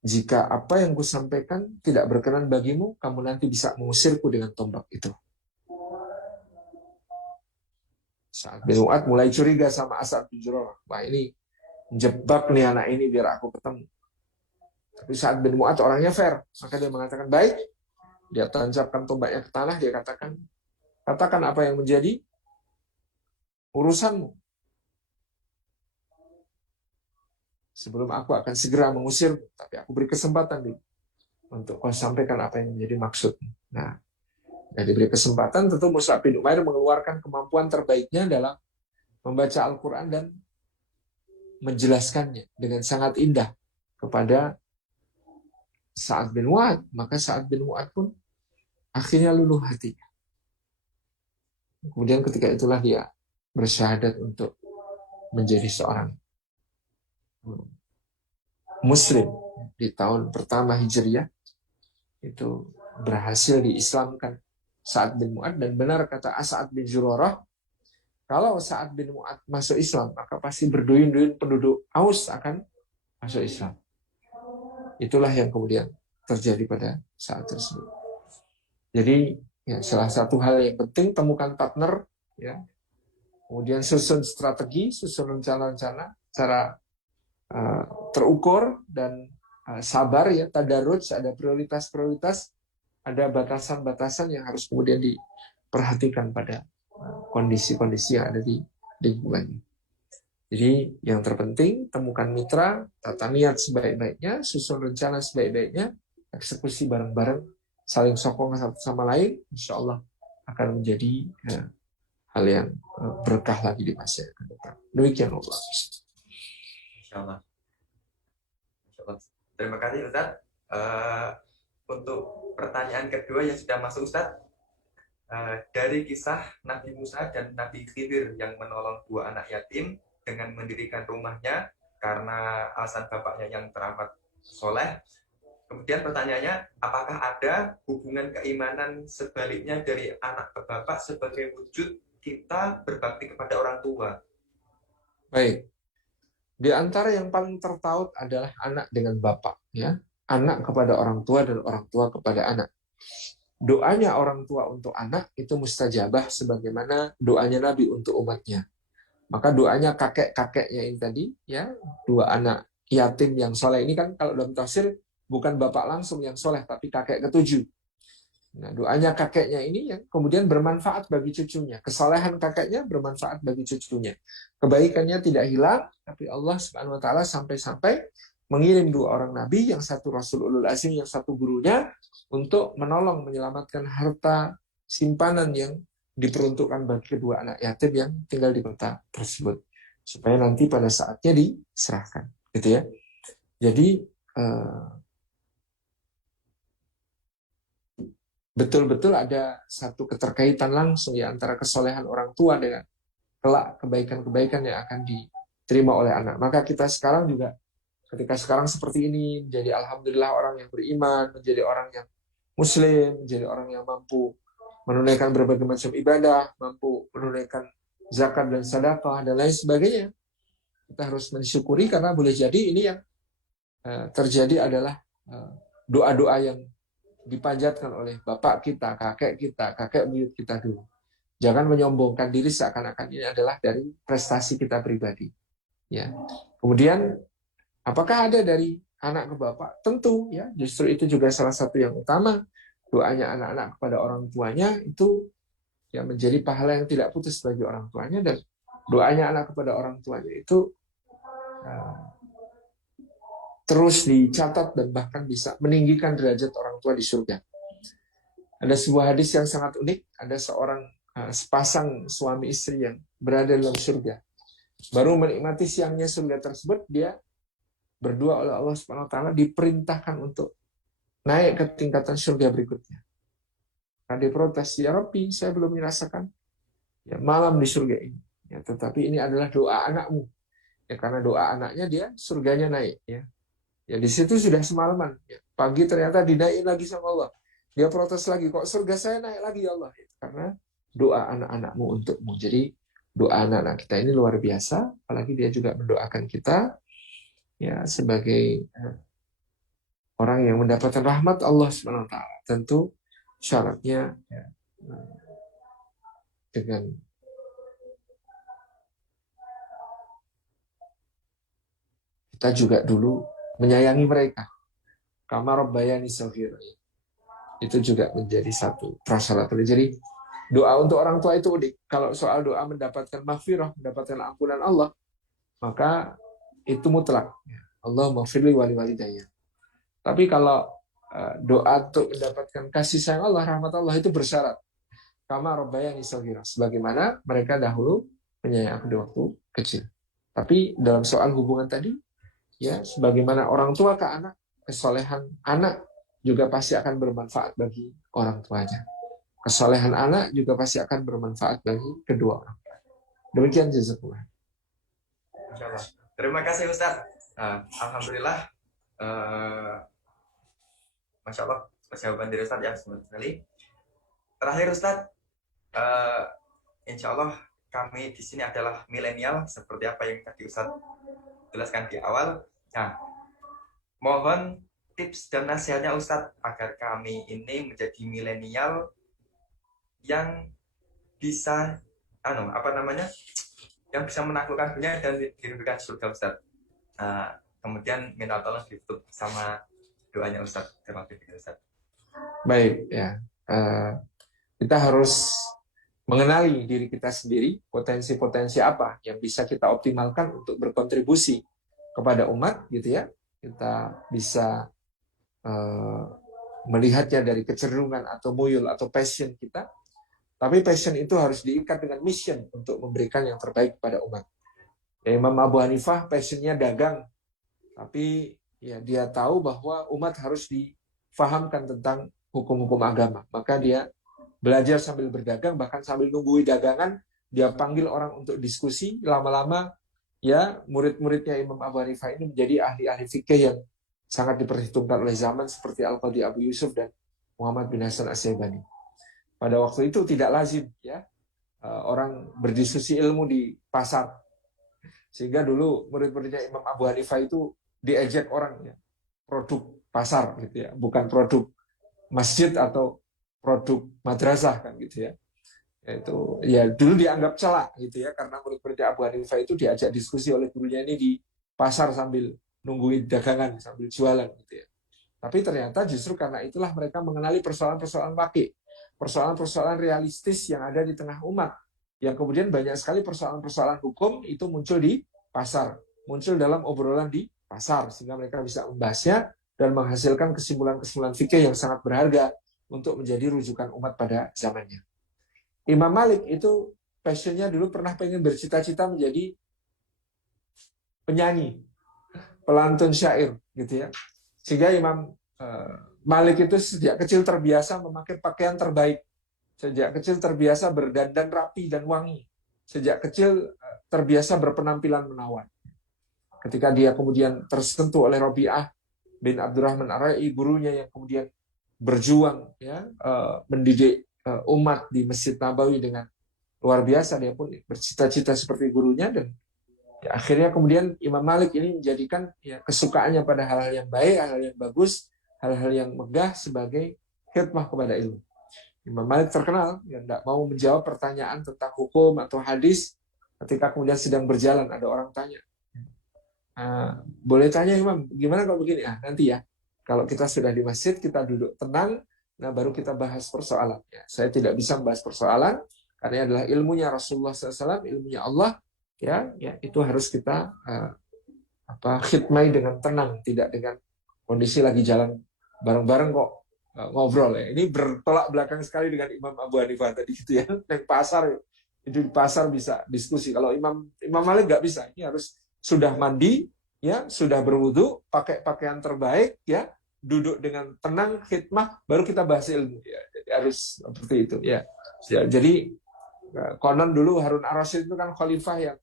jika apa yang kusampaikan tidak berkenan bagimu, kamu nanti bisa mengusirku dengan tombak itu. Sa'ad bin Mu'ad mulai curiga sama As'ad bin Zurarah. Wah, ini jebak nih anak ini biar aku ketemu. Tapi Sa'ad bin Mu'ad orangnya fair. Maka dia mengatakan, baik. Dia tancapkan tombaknya ke tanah. Dia katakan apa yang menjadi urusanmu. Sebelum aku akan segera mengusirmu. Tapi aku beri kesempatan dulu untuk kau sampaikan apa yang menjadi maksudmu. Nah, dan diberi kesempatan, tentu Mus'ab bin Umair mengeluarkan kemampuan terbaiknya dalam membaca Al-Quran dan menjelaskannya dengan sangat indah kepada Sa'ad bin Mu'ad. Maka Sa'ad bin Mu'ad pun akhirnya luluh hatinya. Kemudian ketika itulah dia bersyahadat untuk menjadi seorang Muslim di tahun pertama Hijriah. Itu berhasil diislamkan Sa'ad bin Mu'ad, dan benar kata As'ad bin Zurarah, kalau Sa'ad bin Mu'ad masuk Islam, maka pasti berduyun-duyun penduduk Aus akan masuk Islam. Itulah yang kemudian terjadi pada saat tersebut. Jadi Ya, salah satu hal yang penting temukan partner, ya. Kemudian susun strategi, susun rencana-rencana secara terukur dan sabar, ya, tadarruj, ada prioritas-prioritas, ada batasan-batasan yang harus kemudian diperhatikan pada kondisi-kondisi yang ada di lingkungannya. Jadi yang terpenting temukan mitra, tata niat sebaik-baiknya, susun rencana sebaik-baiknya, eksekusi bareng-bareng, saling sokong satu sama lain, insya Allah akan menjadi hal yang berkah lagi di masa yang akan datang. Demikian Allah. Insya Allah. Insya Allah. Terima kasih Ustaz. Untuk pertanyaan kedua yang sudah masuk Ustaz, dari kisah Nabi Musa dan Nabi Khidir yang menolong dua anak yatim dengan mendirikan rumahnya karena alasan bapaknya yang teramat soleh. Kemudian pertanyaannya, apakah ada hubungan keimanan sebaliknya dari anak ke bapak sebagai wujud kita berbakti kepada orang tua? Baik. Di antara yang paling tertaut adalah anak dengan bapak, ya. Anak kepada orang tua dan orang tua kepada anak. Doanya orang tua untuk anak itu mustajabah sebagaimana doanya Nabi untuk umatnya. Maka doanya kakek-kakeknya ini tadi, ya, dua anak yatim yang soleh ini kan kalau dalam tafsir bukan bapak langsung yang soleh, tapi kakek ketujuh. Nah, doanya kakeknya ini yang kemudian bermanfaat bagi cucunya. Kesolehan kakeknya bermanfaat bagi cucunya. Kebaikannya tidak hilang, tapi Allah Subhanahu wa taala sampai-sampai mengirim dua orang nabi, yang satu Rasul Ulul Azmi, yang satu gurunya, untuk menolong menyelamatkan harta simpanan yang diperuntukkan bagi kedua anak yatim yang tinggal di kota tersebut, supaya nanti pada saatnya diserahkan, gitu ya. Jadi betul-betul ada satu keterkaitan langsung ya antara kesolehan orang tua dengan kelak kebaikan-kebaikan yang akan diterima oleh anak. Maka kita sekarang juga ketika sekarang seperti ini menjadi alhamdulillah orang yang beriman, menjadi orang yang muslim, menjadi orang yang mampu menunaikan berbagai macam ibadah, mampu menunaikan zakat dan sedekah dan lain sebagainya. Kita harus mensyukuri karena boleh jadi ini yang terjadi adalah doa-doa yang dipanjatkan oleh bapak kita, kakek buyut kita dulu. Jangan menyombongkan diri seakan-akan ini adalah dari prestasi kita pribadi. Ya. Kemudian apakah ada dari anak ke bapak? Tentu, ya. Justru itu juga salah satu yang utama. Doanya anak-anak kepada orang tuanya itu yang menjadi pahala yang tidak putus bagi orang tuanya, dan doanya anak kepada orang tuanya itu terus dicatat dan bahkan bisa meninggikan derajat orang tua di surga. Ada sebuah hadis yang sangat unik. Ada seorang sepasang suami istri yang berada dalam surga. Baru menikmati siangnya surga tersebut, dia berdua oleh Allah Subhanahu wa taala diperintahkan untuk naik ke tingkatan surga berikutnya. Karena dia protes, ya Rabbi, saya belum merasakan ya malam di surga ini. Ya, tetapi ini adalah doa anakmu. Ya, karena doa anaknya dia surganya naik. Ya, ya di situ sudah semalaman. Ya, pagi ternyata dinaikin lagi sama Allah. Dia protes lagi, kok surga saya naik lagi ya Allah? Karena doa anak-anakmu untukmu. Jadi doa anak-anak kita ini luar biasa. Apalagi dia juga mendoakan kita ya sebagai orang yang mendapatkan rahmat Allah SWT. Tentu syaratnya ya, dengan kita juga dulu menyayangi mereka. Kama rabbayani shaghira. Itu juga menjadi satu prasyarat. Jadi doa untuk orang tua itu unik. Kalau soal doa mendapatkan maghfirah, mendapatkan ampunan Allah, maka itu mutlak. Allah maghfirli wali walidayya. Tapi kalau doa untuk mendapatkan kasih sayang Allah, rahmat Allah, itu bersyarat. Kama rabbayani shaghira. Sebagaimana mereka dahulu menyayangi aku di waktu kecil. Tapi dalam soal hubungan tadi, ya sebagaimana orang tua ke anak, kesolehan anak juga pasti akan bermanfaat bagi orang tuanya. Kesolehan anak juga pasti akan bermanfaat bagi kedua orang. Demikian jazakumullah. Insyaallah. Terima kasih Ustaz. Alhamdulillah. Masya Allah, jawaban dari Ustaz ya sekali. Terakhir Ustaz, insya Allah kami di sini adalah milenial seperti apa yang tadi Ustaz jelaskan di awal. Nah, mohon tips dan nasihatnya Ustadz agar kami ini menjadi milenial yang bisa yang bisa menaklukkan dunia dan diberikan surga Ustaz. Kemudian minta tolong ditutup sama doanya Ustaz. Terima kasih Ustaz. Baik, ya. Kita harus mengenali diri kita sendiri, potensi-potensi apa yang bisa kita optimalkan untuk berkontribusi kepada umat, gitu ya. Kita bisa melihatnya dari kecenderungan atau muyul atau passion kita. Tapi passion itu harus diikat dengan mission untuk memberikan yang terbaik kepada umat. Ya, Imam Abu Hanifah passionnya dagang, tapi ya dia tahu bahwa umat harus difahamkan tentang hukum-hukum agama. Maka dia belajar sambil berdagang, bahkan sambil nungguin dagangan, dia panggil orang untuk diskusi. Lama-lama ya murid-muridnya Imam Abu Hanifah ini menjadi ahli-ahli fikih yang sangat diperhitungkan oleh zaman seperti Al-Qadhi Abu Yusuf dan Muhammad bin Hasan As-Syaibani. Pada waktu itu tidak lazim ya orang berdiskusi ilmu di pasar. Sehingga dulu murid-muridnya Imam Abu Hanifah itu diejek orang ya, produk pasar gitu ya, bukan produk masjid atau produk madrasah kan gitu ya. Itu ya dulu dianggap celak gitu ya, karena murid-muridnya Abu Hanifah itu diajak diskusi oleh gurunya ini di pasar sambil nungguin dagangan, sambil jualan gitu ya. Tapi ternyata justru karena itulah mereka mengenali persoalan-persoalan wakil, persoalan-persoalan realistis yang ada di tengah umat, yang kemudian banyak sekali persoalan-persoalan hukum itu muncul di pasar, muncul dalam obrolan di pasar, sehingga mereka bisa membahasnya dan menghasilkan kesimpulan-kesimpulan fikih yang sangat berharga untuk menjadi rujukan umat pada zamannya. Imam Malik itu passionnya dulu pernah pengen bercita-cita menjadi penyanyi, pelantun syair gitu ya. Sehingga Imam Malik itu sejak kecil terbiasa memakai pakaian terbaik. Sejak kecil terbiasa berdandan rapi dan wangi. Sejak kecil terbiasa berpenampilan menawan. Ketika dia kemudian tersentuh oleh Rabi'ah bin Abdurrahman Ar-Ra'i, gurunya yang kemudian berjuang ya mendidik umat di Masjid Nabawi dengan luar biasa, dia pun bercita-cita seperti gurunya, dan ya, akhirnya kemudian Imam Malik ini menjadikan ya, kesukaannya pada hal-hal yang baik, hal-hal yang bagus, hal-hal yang megah sebagai khidmah kepada ilmu. Imam Malik terkenal yang tidak mau menjawab pertanyaan tentang hukum atau hadis ketika kemudian sedang berjalan ada orang tanya, boleh tanya Imam, gimana kalau begini? Nanti ya, kalau kita sudah di masjid kita duduk tenang, nah baru kita bahas persoalan. Ya, saya tidak bisa membahas persoalan karena adalah ilmunya Rasulullah SAW, ilmunya Allah. Ya, itu harus kita khidmai dengan tenang, tidak dengan kondisi lagi jalan bareng-bareng kok ngobrol ya. Ini bertolak belakang sekali dengan Imam Abu Hanifah tadi gitu ya. Naik pasar itu di pasar bisa diskusi. Kalau Imam Malik nggak bisa. Ini harus sudah mandi ya, sudah berwudu, pakai pakaian terbaik ya, duduk dengan tenang khidmah, baru kita bahas ilmu ya. Jadi harus seperti itu ya. Jadi konon dulu Harun Ar-Rasyid itu kan khalifah yang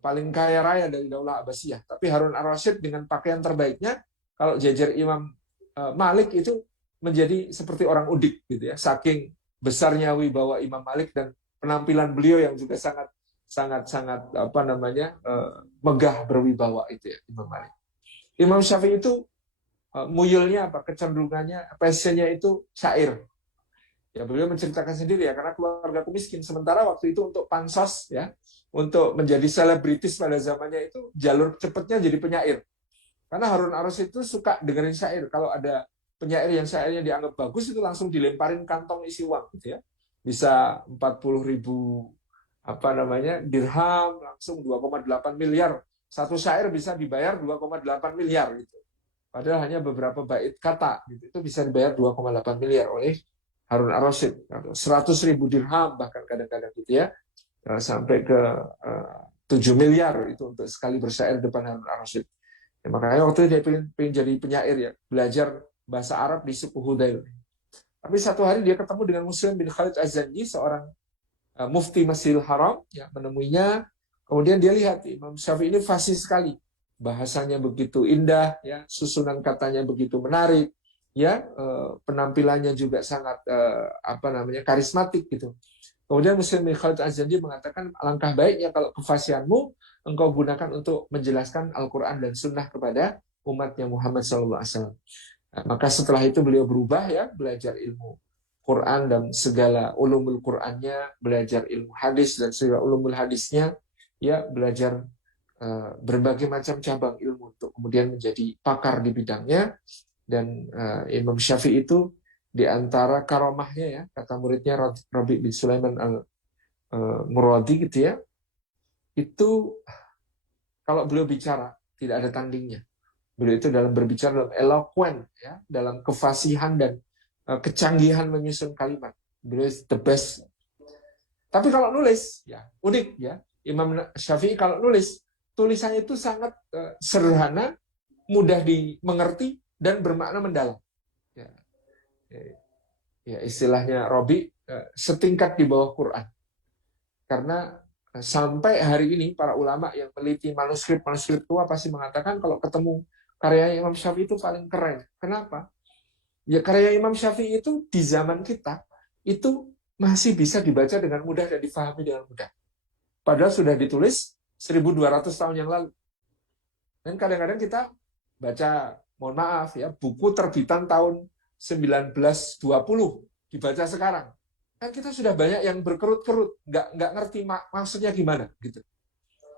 paling kaya raya dari Daulah Abbasiyah. Tapi Harun Ar-Rasyid dengan pakaian terbaiknya, kalau jajar Imam Malik itu menjadi seperti orang udik gitu ya. Saking besarnya wibawa Imam Malik dan penampilan beliau yang juga sangat megah berwibawa itu ya Imam Malik. Imam Syafi'i itu muyulnya apa? Kecenderungannya, passionnya itu syair. Ya beliau menceritakan sendiri ya, karena keluarga miskin. Sementara waktu itu untuk pansos ya, untuk menjadi selebritis pada zamannya itu jalur cepatnya jadi penyair. Karena Harun Ar-Rasyid itu suka dengerin syair. Kalau ada penyair yang syairnya dianggap bagus itu langsung dilemparin kantong isi uang gitu ya. Bisa 40.000 dirham, langsung 2,8 miliar. Satu syair bisa dibayar 2,8 miliar gitu. Padahal hanya beberapa bait kata gitu. Itu bisa dibayar 2,8 miliar oleh Harun Ar-Rasyid. 100.000 dirham bahkan kadang-kadang gitu ya. Sampai ke 7 miliar itu untuk sekali bersyair depan Harun Ar-Rasyid. Ya, makanya waktu itu dia pengen jadi penyair ya, belajar bahasa Arab di suku Hudayl. Tapi satu hari dia ketemu dengan Muslim bin Khalid Az-Zanji, seorang mufti Masjidil Haram, ya, menemuinya. Kemudian dia lihat Imam Syafi'i ini fasih sekali, bahasanya begitu indah, ya, susunan katanya begitu menarik, ya, penampilannya juga sangat karismatik gitu. Kemudian Muslim bin Khalid Az-Zanji mengatakan, alangkah baiknya kalau kefasihanmu engkau gunakan untuk menjelaskan Al-Quran dan Sunnah kepada umatnya Muhammad SAW. Nah, maka setelah itu beliau berubah ya, belajar ilmu Quran dan segala ulumul Qurannya, belajar ilmu hadis dan segala ulumul hadisnya, ya belajar berbagai macam cabang ilmu untuk kemudian menjadi pakar di bidangnya. Dan Imam Syafi'i itu di antara karomahnya, ya kata muridnya Rabi' bin Sulaiman al-Muradi gitu ya, itu kalau beliau bicara tidak ada tandingnya. Beliau itu dalam berbicara dalam eloquent, ya, dalam kefasihan dan kecanggihan menyusun kalimat. Beliau is the best. Tapi kalau nulis, ya unik ya. Imam Syafi'i kalau nulis, tulisannya itu sangat sederhana, mudah dimengerti dan bermakna mendalam. Ya istilahnya Robi, setingkat di bawah Quran. Karena sampai hari ini para ulama yang meliti manuskrip tua pasti mengatakan kalau ketemu karya Imam Syafi'i itu paling keren. Kenapa? Ya karya Imam Syafi'i itu di zaman kita itu masih bisa dibaca dengan mudah dan difahami dengan mudah. Padahal sudah ditulis 1200 tahun yang lalu. Dan kadang-kadang kita baca, mohon maaf ya, buku terbitan tahun 1920 dibaca sekarang. Kan kita sudah banyak yang berkerut-kerut, nggak ngerti maksudnya gimana gitu.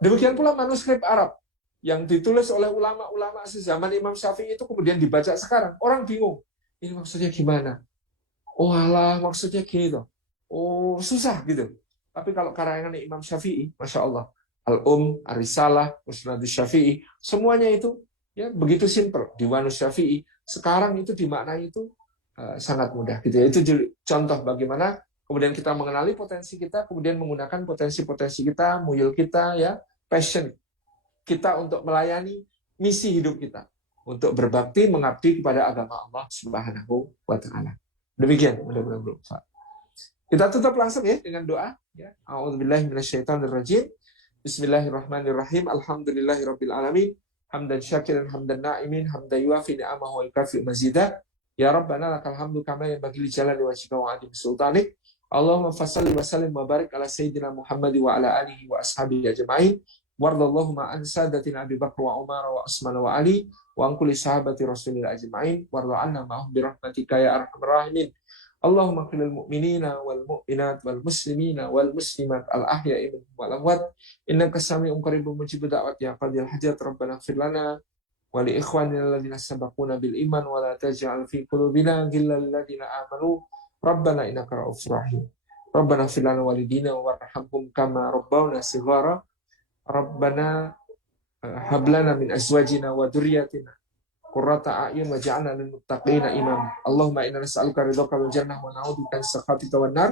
Demikian pula manuskrip Arab yang ditulis oleh ulama-ulama sezaman Imam Syafi'i itu kemudian dibaca sekarang. Orang bingung, ini maksudnya gimana? Oh alah, maksudnya gitu. Oh susah gitu. Tapi kalau karangan Imam Syafi'i, Masya Allah, Ar-Risalah, Musnadus Syafi'i, semuanya itu ya begitu simpel. Diwanus Syafi'i, sekarang itu dimaknai itu sangat mudah gitu ya. Itu contoh bagaimana kemudian kita mengenali potensi kita, kemudian menggunakan potensi-potensi kita, muyul kita, ya, passion kita untuk melayani misi hidup kita, untuk berbakti, mengabdi kepada agama Allah Subhanahu wa Ta'ala. Demikian, mudah-mudahan bermanfaat. Kita tutup langsung ya dengan doa. Ya. A'udzubillahi minasyaitonirrajim. Bismillahirrahmanirrahim. Alhamdulillahirabbil alamin. Hamdan syakiran, hamdan na'imin, hamdan yuafi ni'amahu wa yukafi mazidah. Ya Rabbana lakal hamdu kama yanbaghi li jalali wajhika wa 'azimi sultanik. Allahumma fashalli wa sallim wa barik ala sayyidina Muhammad wa ala alihi wa ashabihi ajma'in. Wardallahumma an sadatina Abi Bakr wa Umar wa Utsman wa Ali wa an kulli sahabati Rasulillah ajma'in. Warda 'anna ma'hum bi rahmatika ya arhamar rahimin. Allahumma qil lil mu'minina wal mu'minat wal muslimina wal muslimat al ahya'i minhum wal amwat innaka sami'un qaribun mujibud da'wat ya qadil hajat. Rabbana ighfir lana wa li ikhwanina alladziina sabaquna bil iman wa la taj'al fi qulubina ghillan lil ladziina amanu Rabbana innaka ra'ufur rahim. Rabbana ighfir lana walidina warhamhum kama rabbawna shighara. Rabbana hab lana min azwajina wa dhurriyyatina qurrata a'yun waj'alna lil muttaqina imama. Allahumma inna nas'aluka ridhaka wal jannah wa na'udzubika min sakhatika wan nar.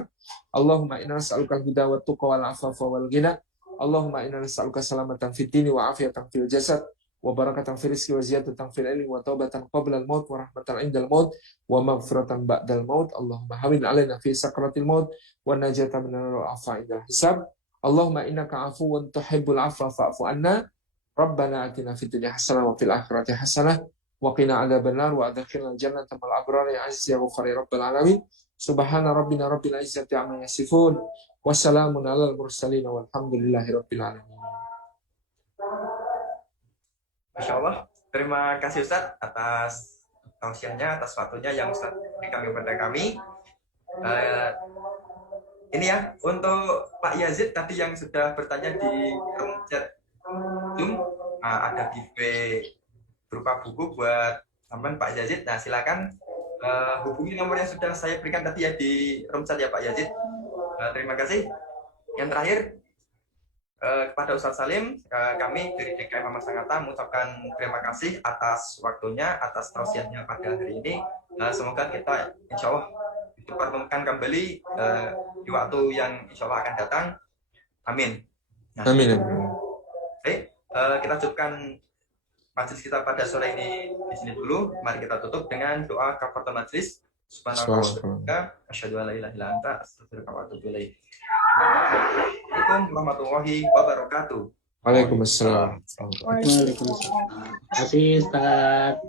Allahumma inna nas'aluka al-huda wat tuqa wal afafa wal ghina. Allahumma inna nas'aluka salamatan fid dini wa afiyatan fil jasad wa barakatan fil rizqi wa ziyadatan fil ilmi wa taubatan qabla al-maut wa rahmatan 'indal maut wa maghfiratan ba'dal maut. Allahumma hawwin 'alaina fi sakratil maut wa najatan minal afa indal hisab. Allahumma innaka 'afuwun tuhibbul 'afwa fa'fu 'anna. Rabbana atina fid dunya hasanah wa fil akhirati hasanah wa qina 'adzabannar wa adkhilnal jannata ma'al abrar ya aziz ya ghafar ya rabbal alamin. Subhana rabbina rabbil izzati 'amma yasifun wa salamun 'alal mursalin walhamdulillahi rabbil alamin. Masya Allah, terima kasih Ustadz atas tausiahnya, atas waktunya yang Ustadz berikan kepada kami. Ini ya, untuk Pak Yazid tadi yang sudah bertanya di room chat Zoom, ada giveaway berupa buku buat teman Pak Yazid. Nah, silakan hubungi nomor yang sudah saya berikan tadi ya di room chat ya Pak Yazid. Terima kasih. Yang terakhir, kepada Ustadz Salim, kami dari DKM Mama Sangatta mengucapkan terima kasih atas waktunya, atas tausiahnya pada hari ini. Semoga kita insya Allah dipertemukan kembali di waktu yang insya Allah akan datang. Amin. Nah, Amin. Baik, kita cukupkan majelis kita pada sore ini di sini dulu. Mari kita tutup dengan doa kafaratul majelis. Subhanallah, asyhadu an la ilaha illa anta, astaghfiruka wa atubu ilaik. Assalamualaikum warahmatullahi wabarakatuh. Waalaikumsalam. Waalaikumsalam. Terima kasih Ustaz.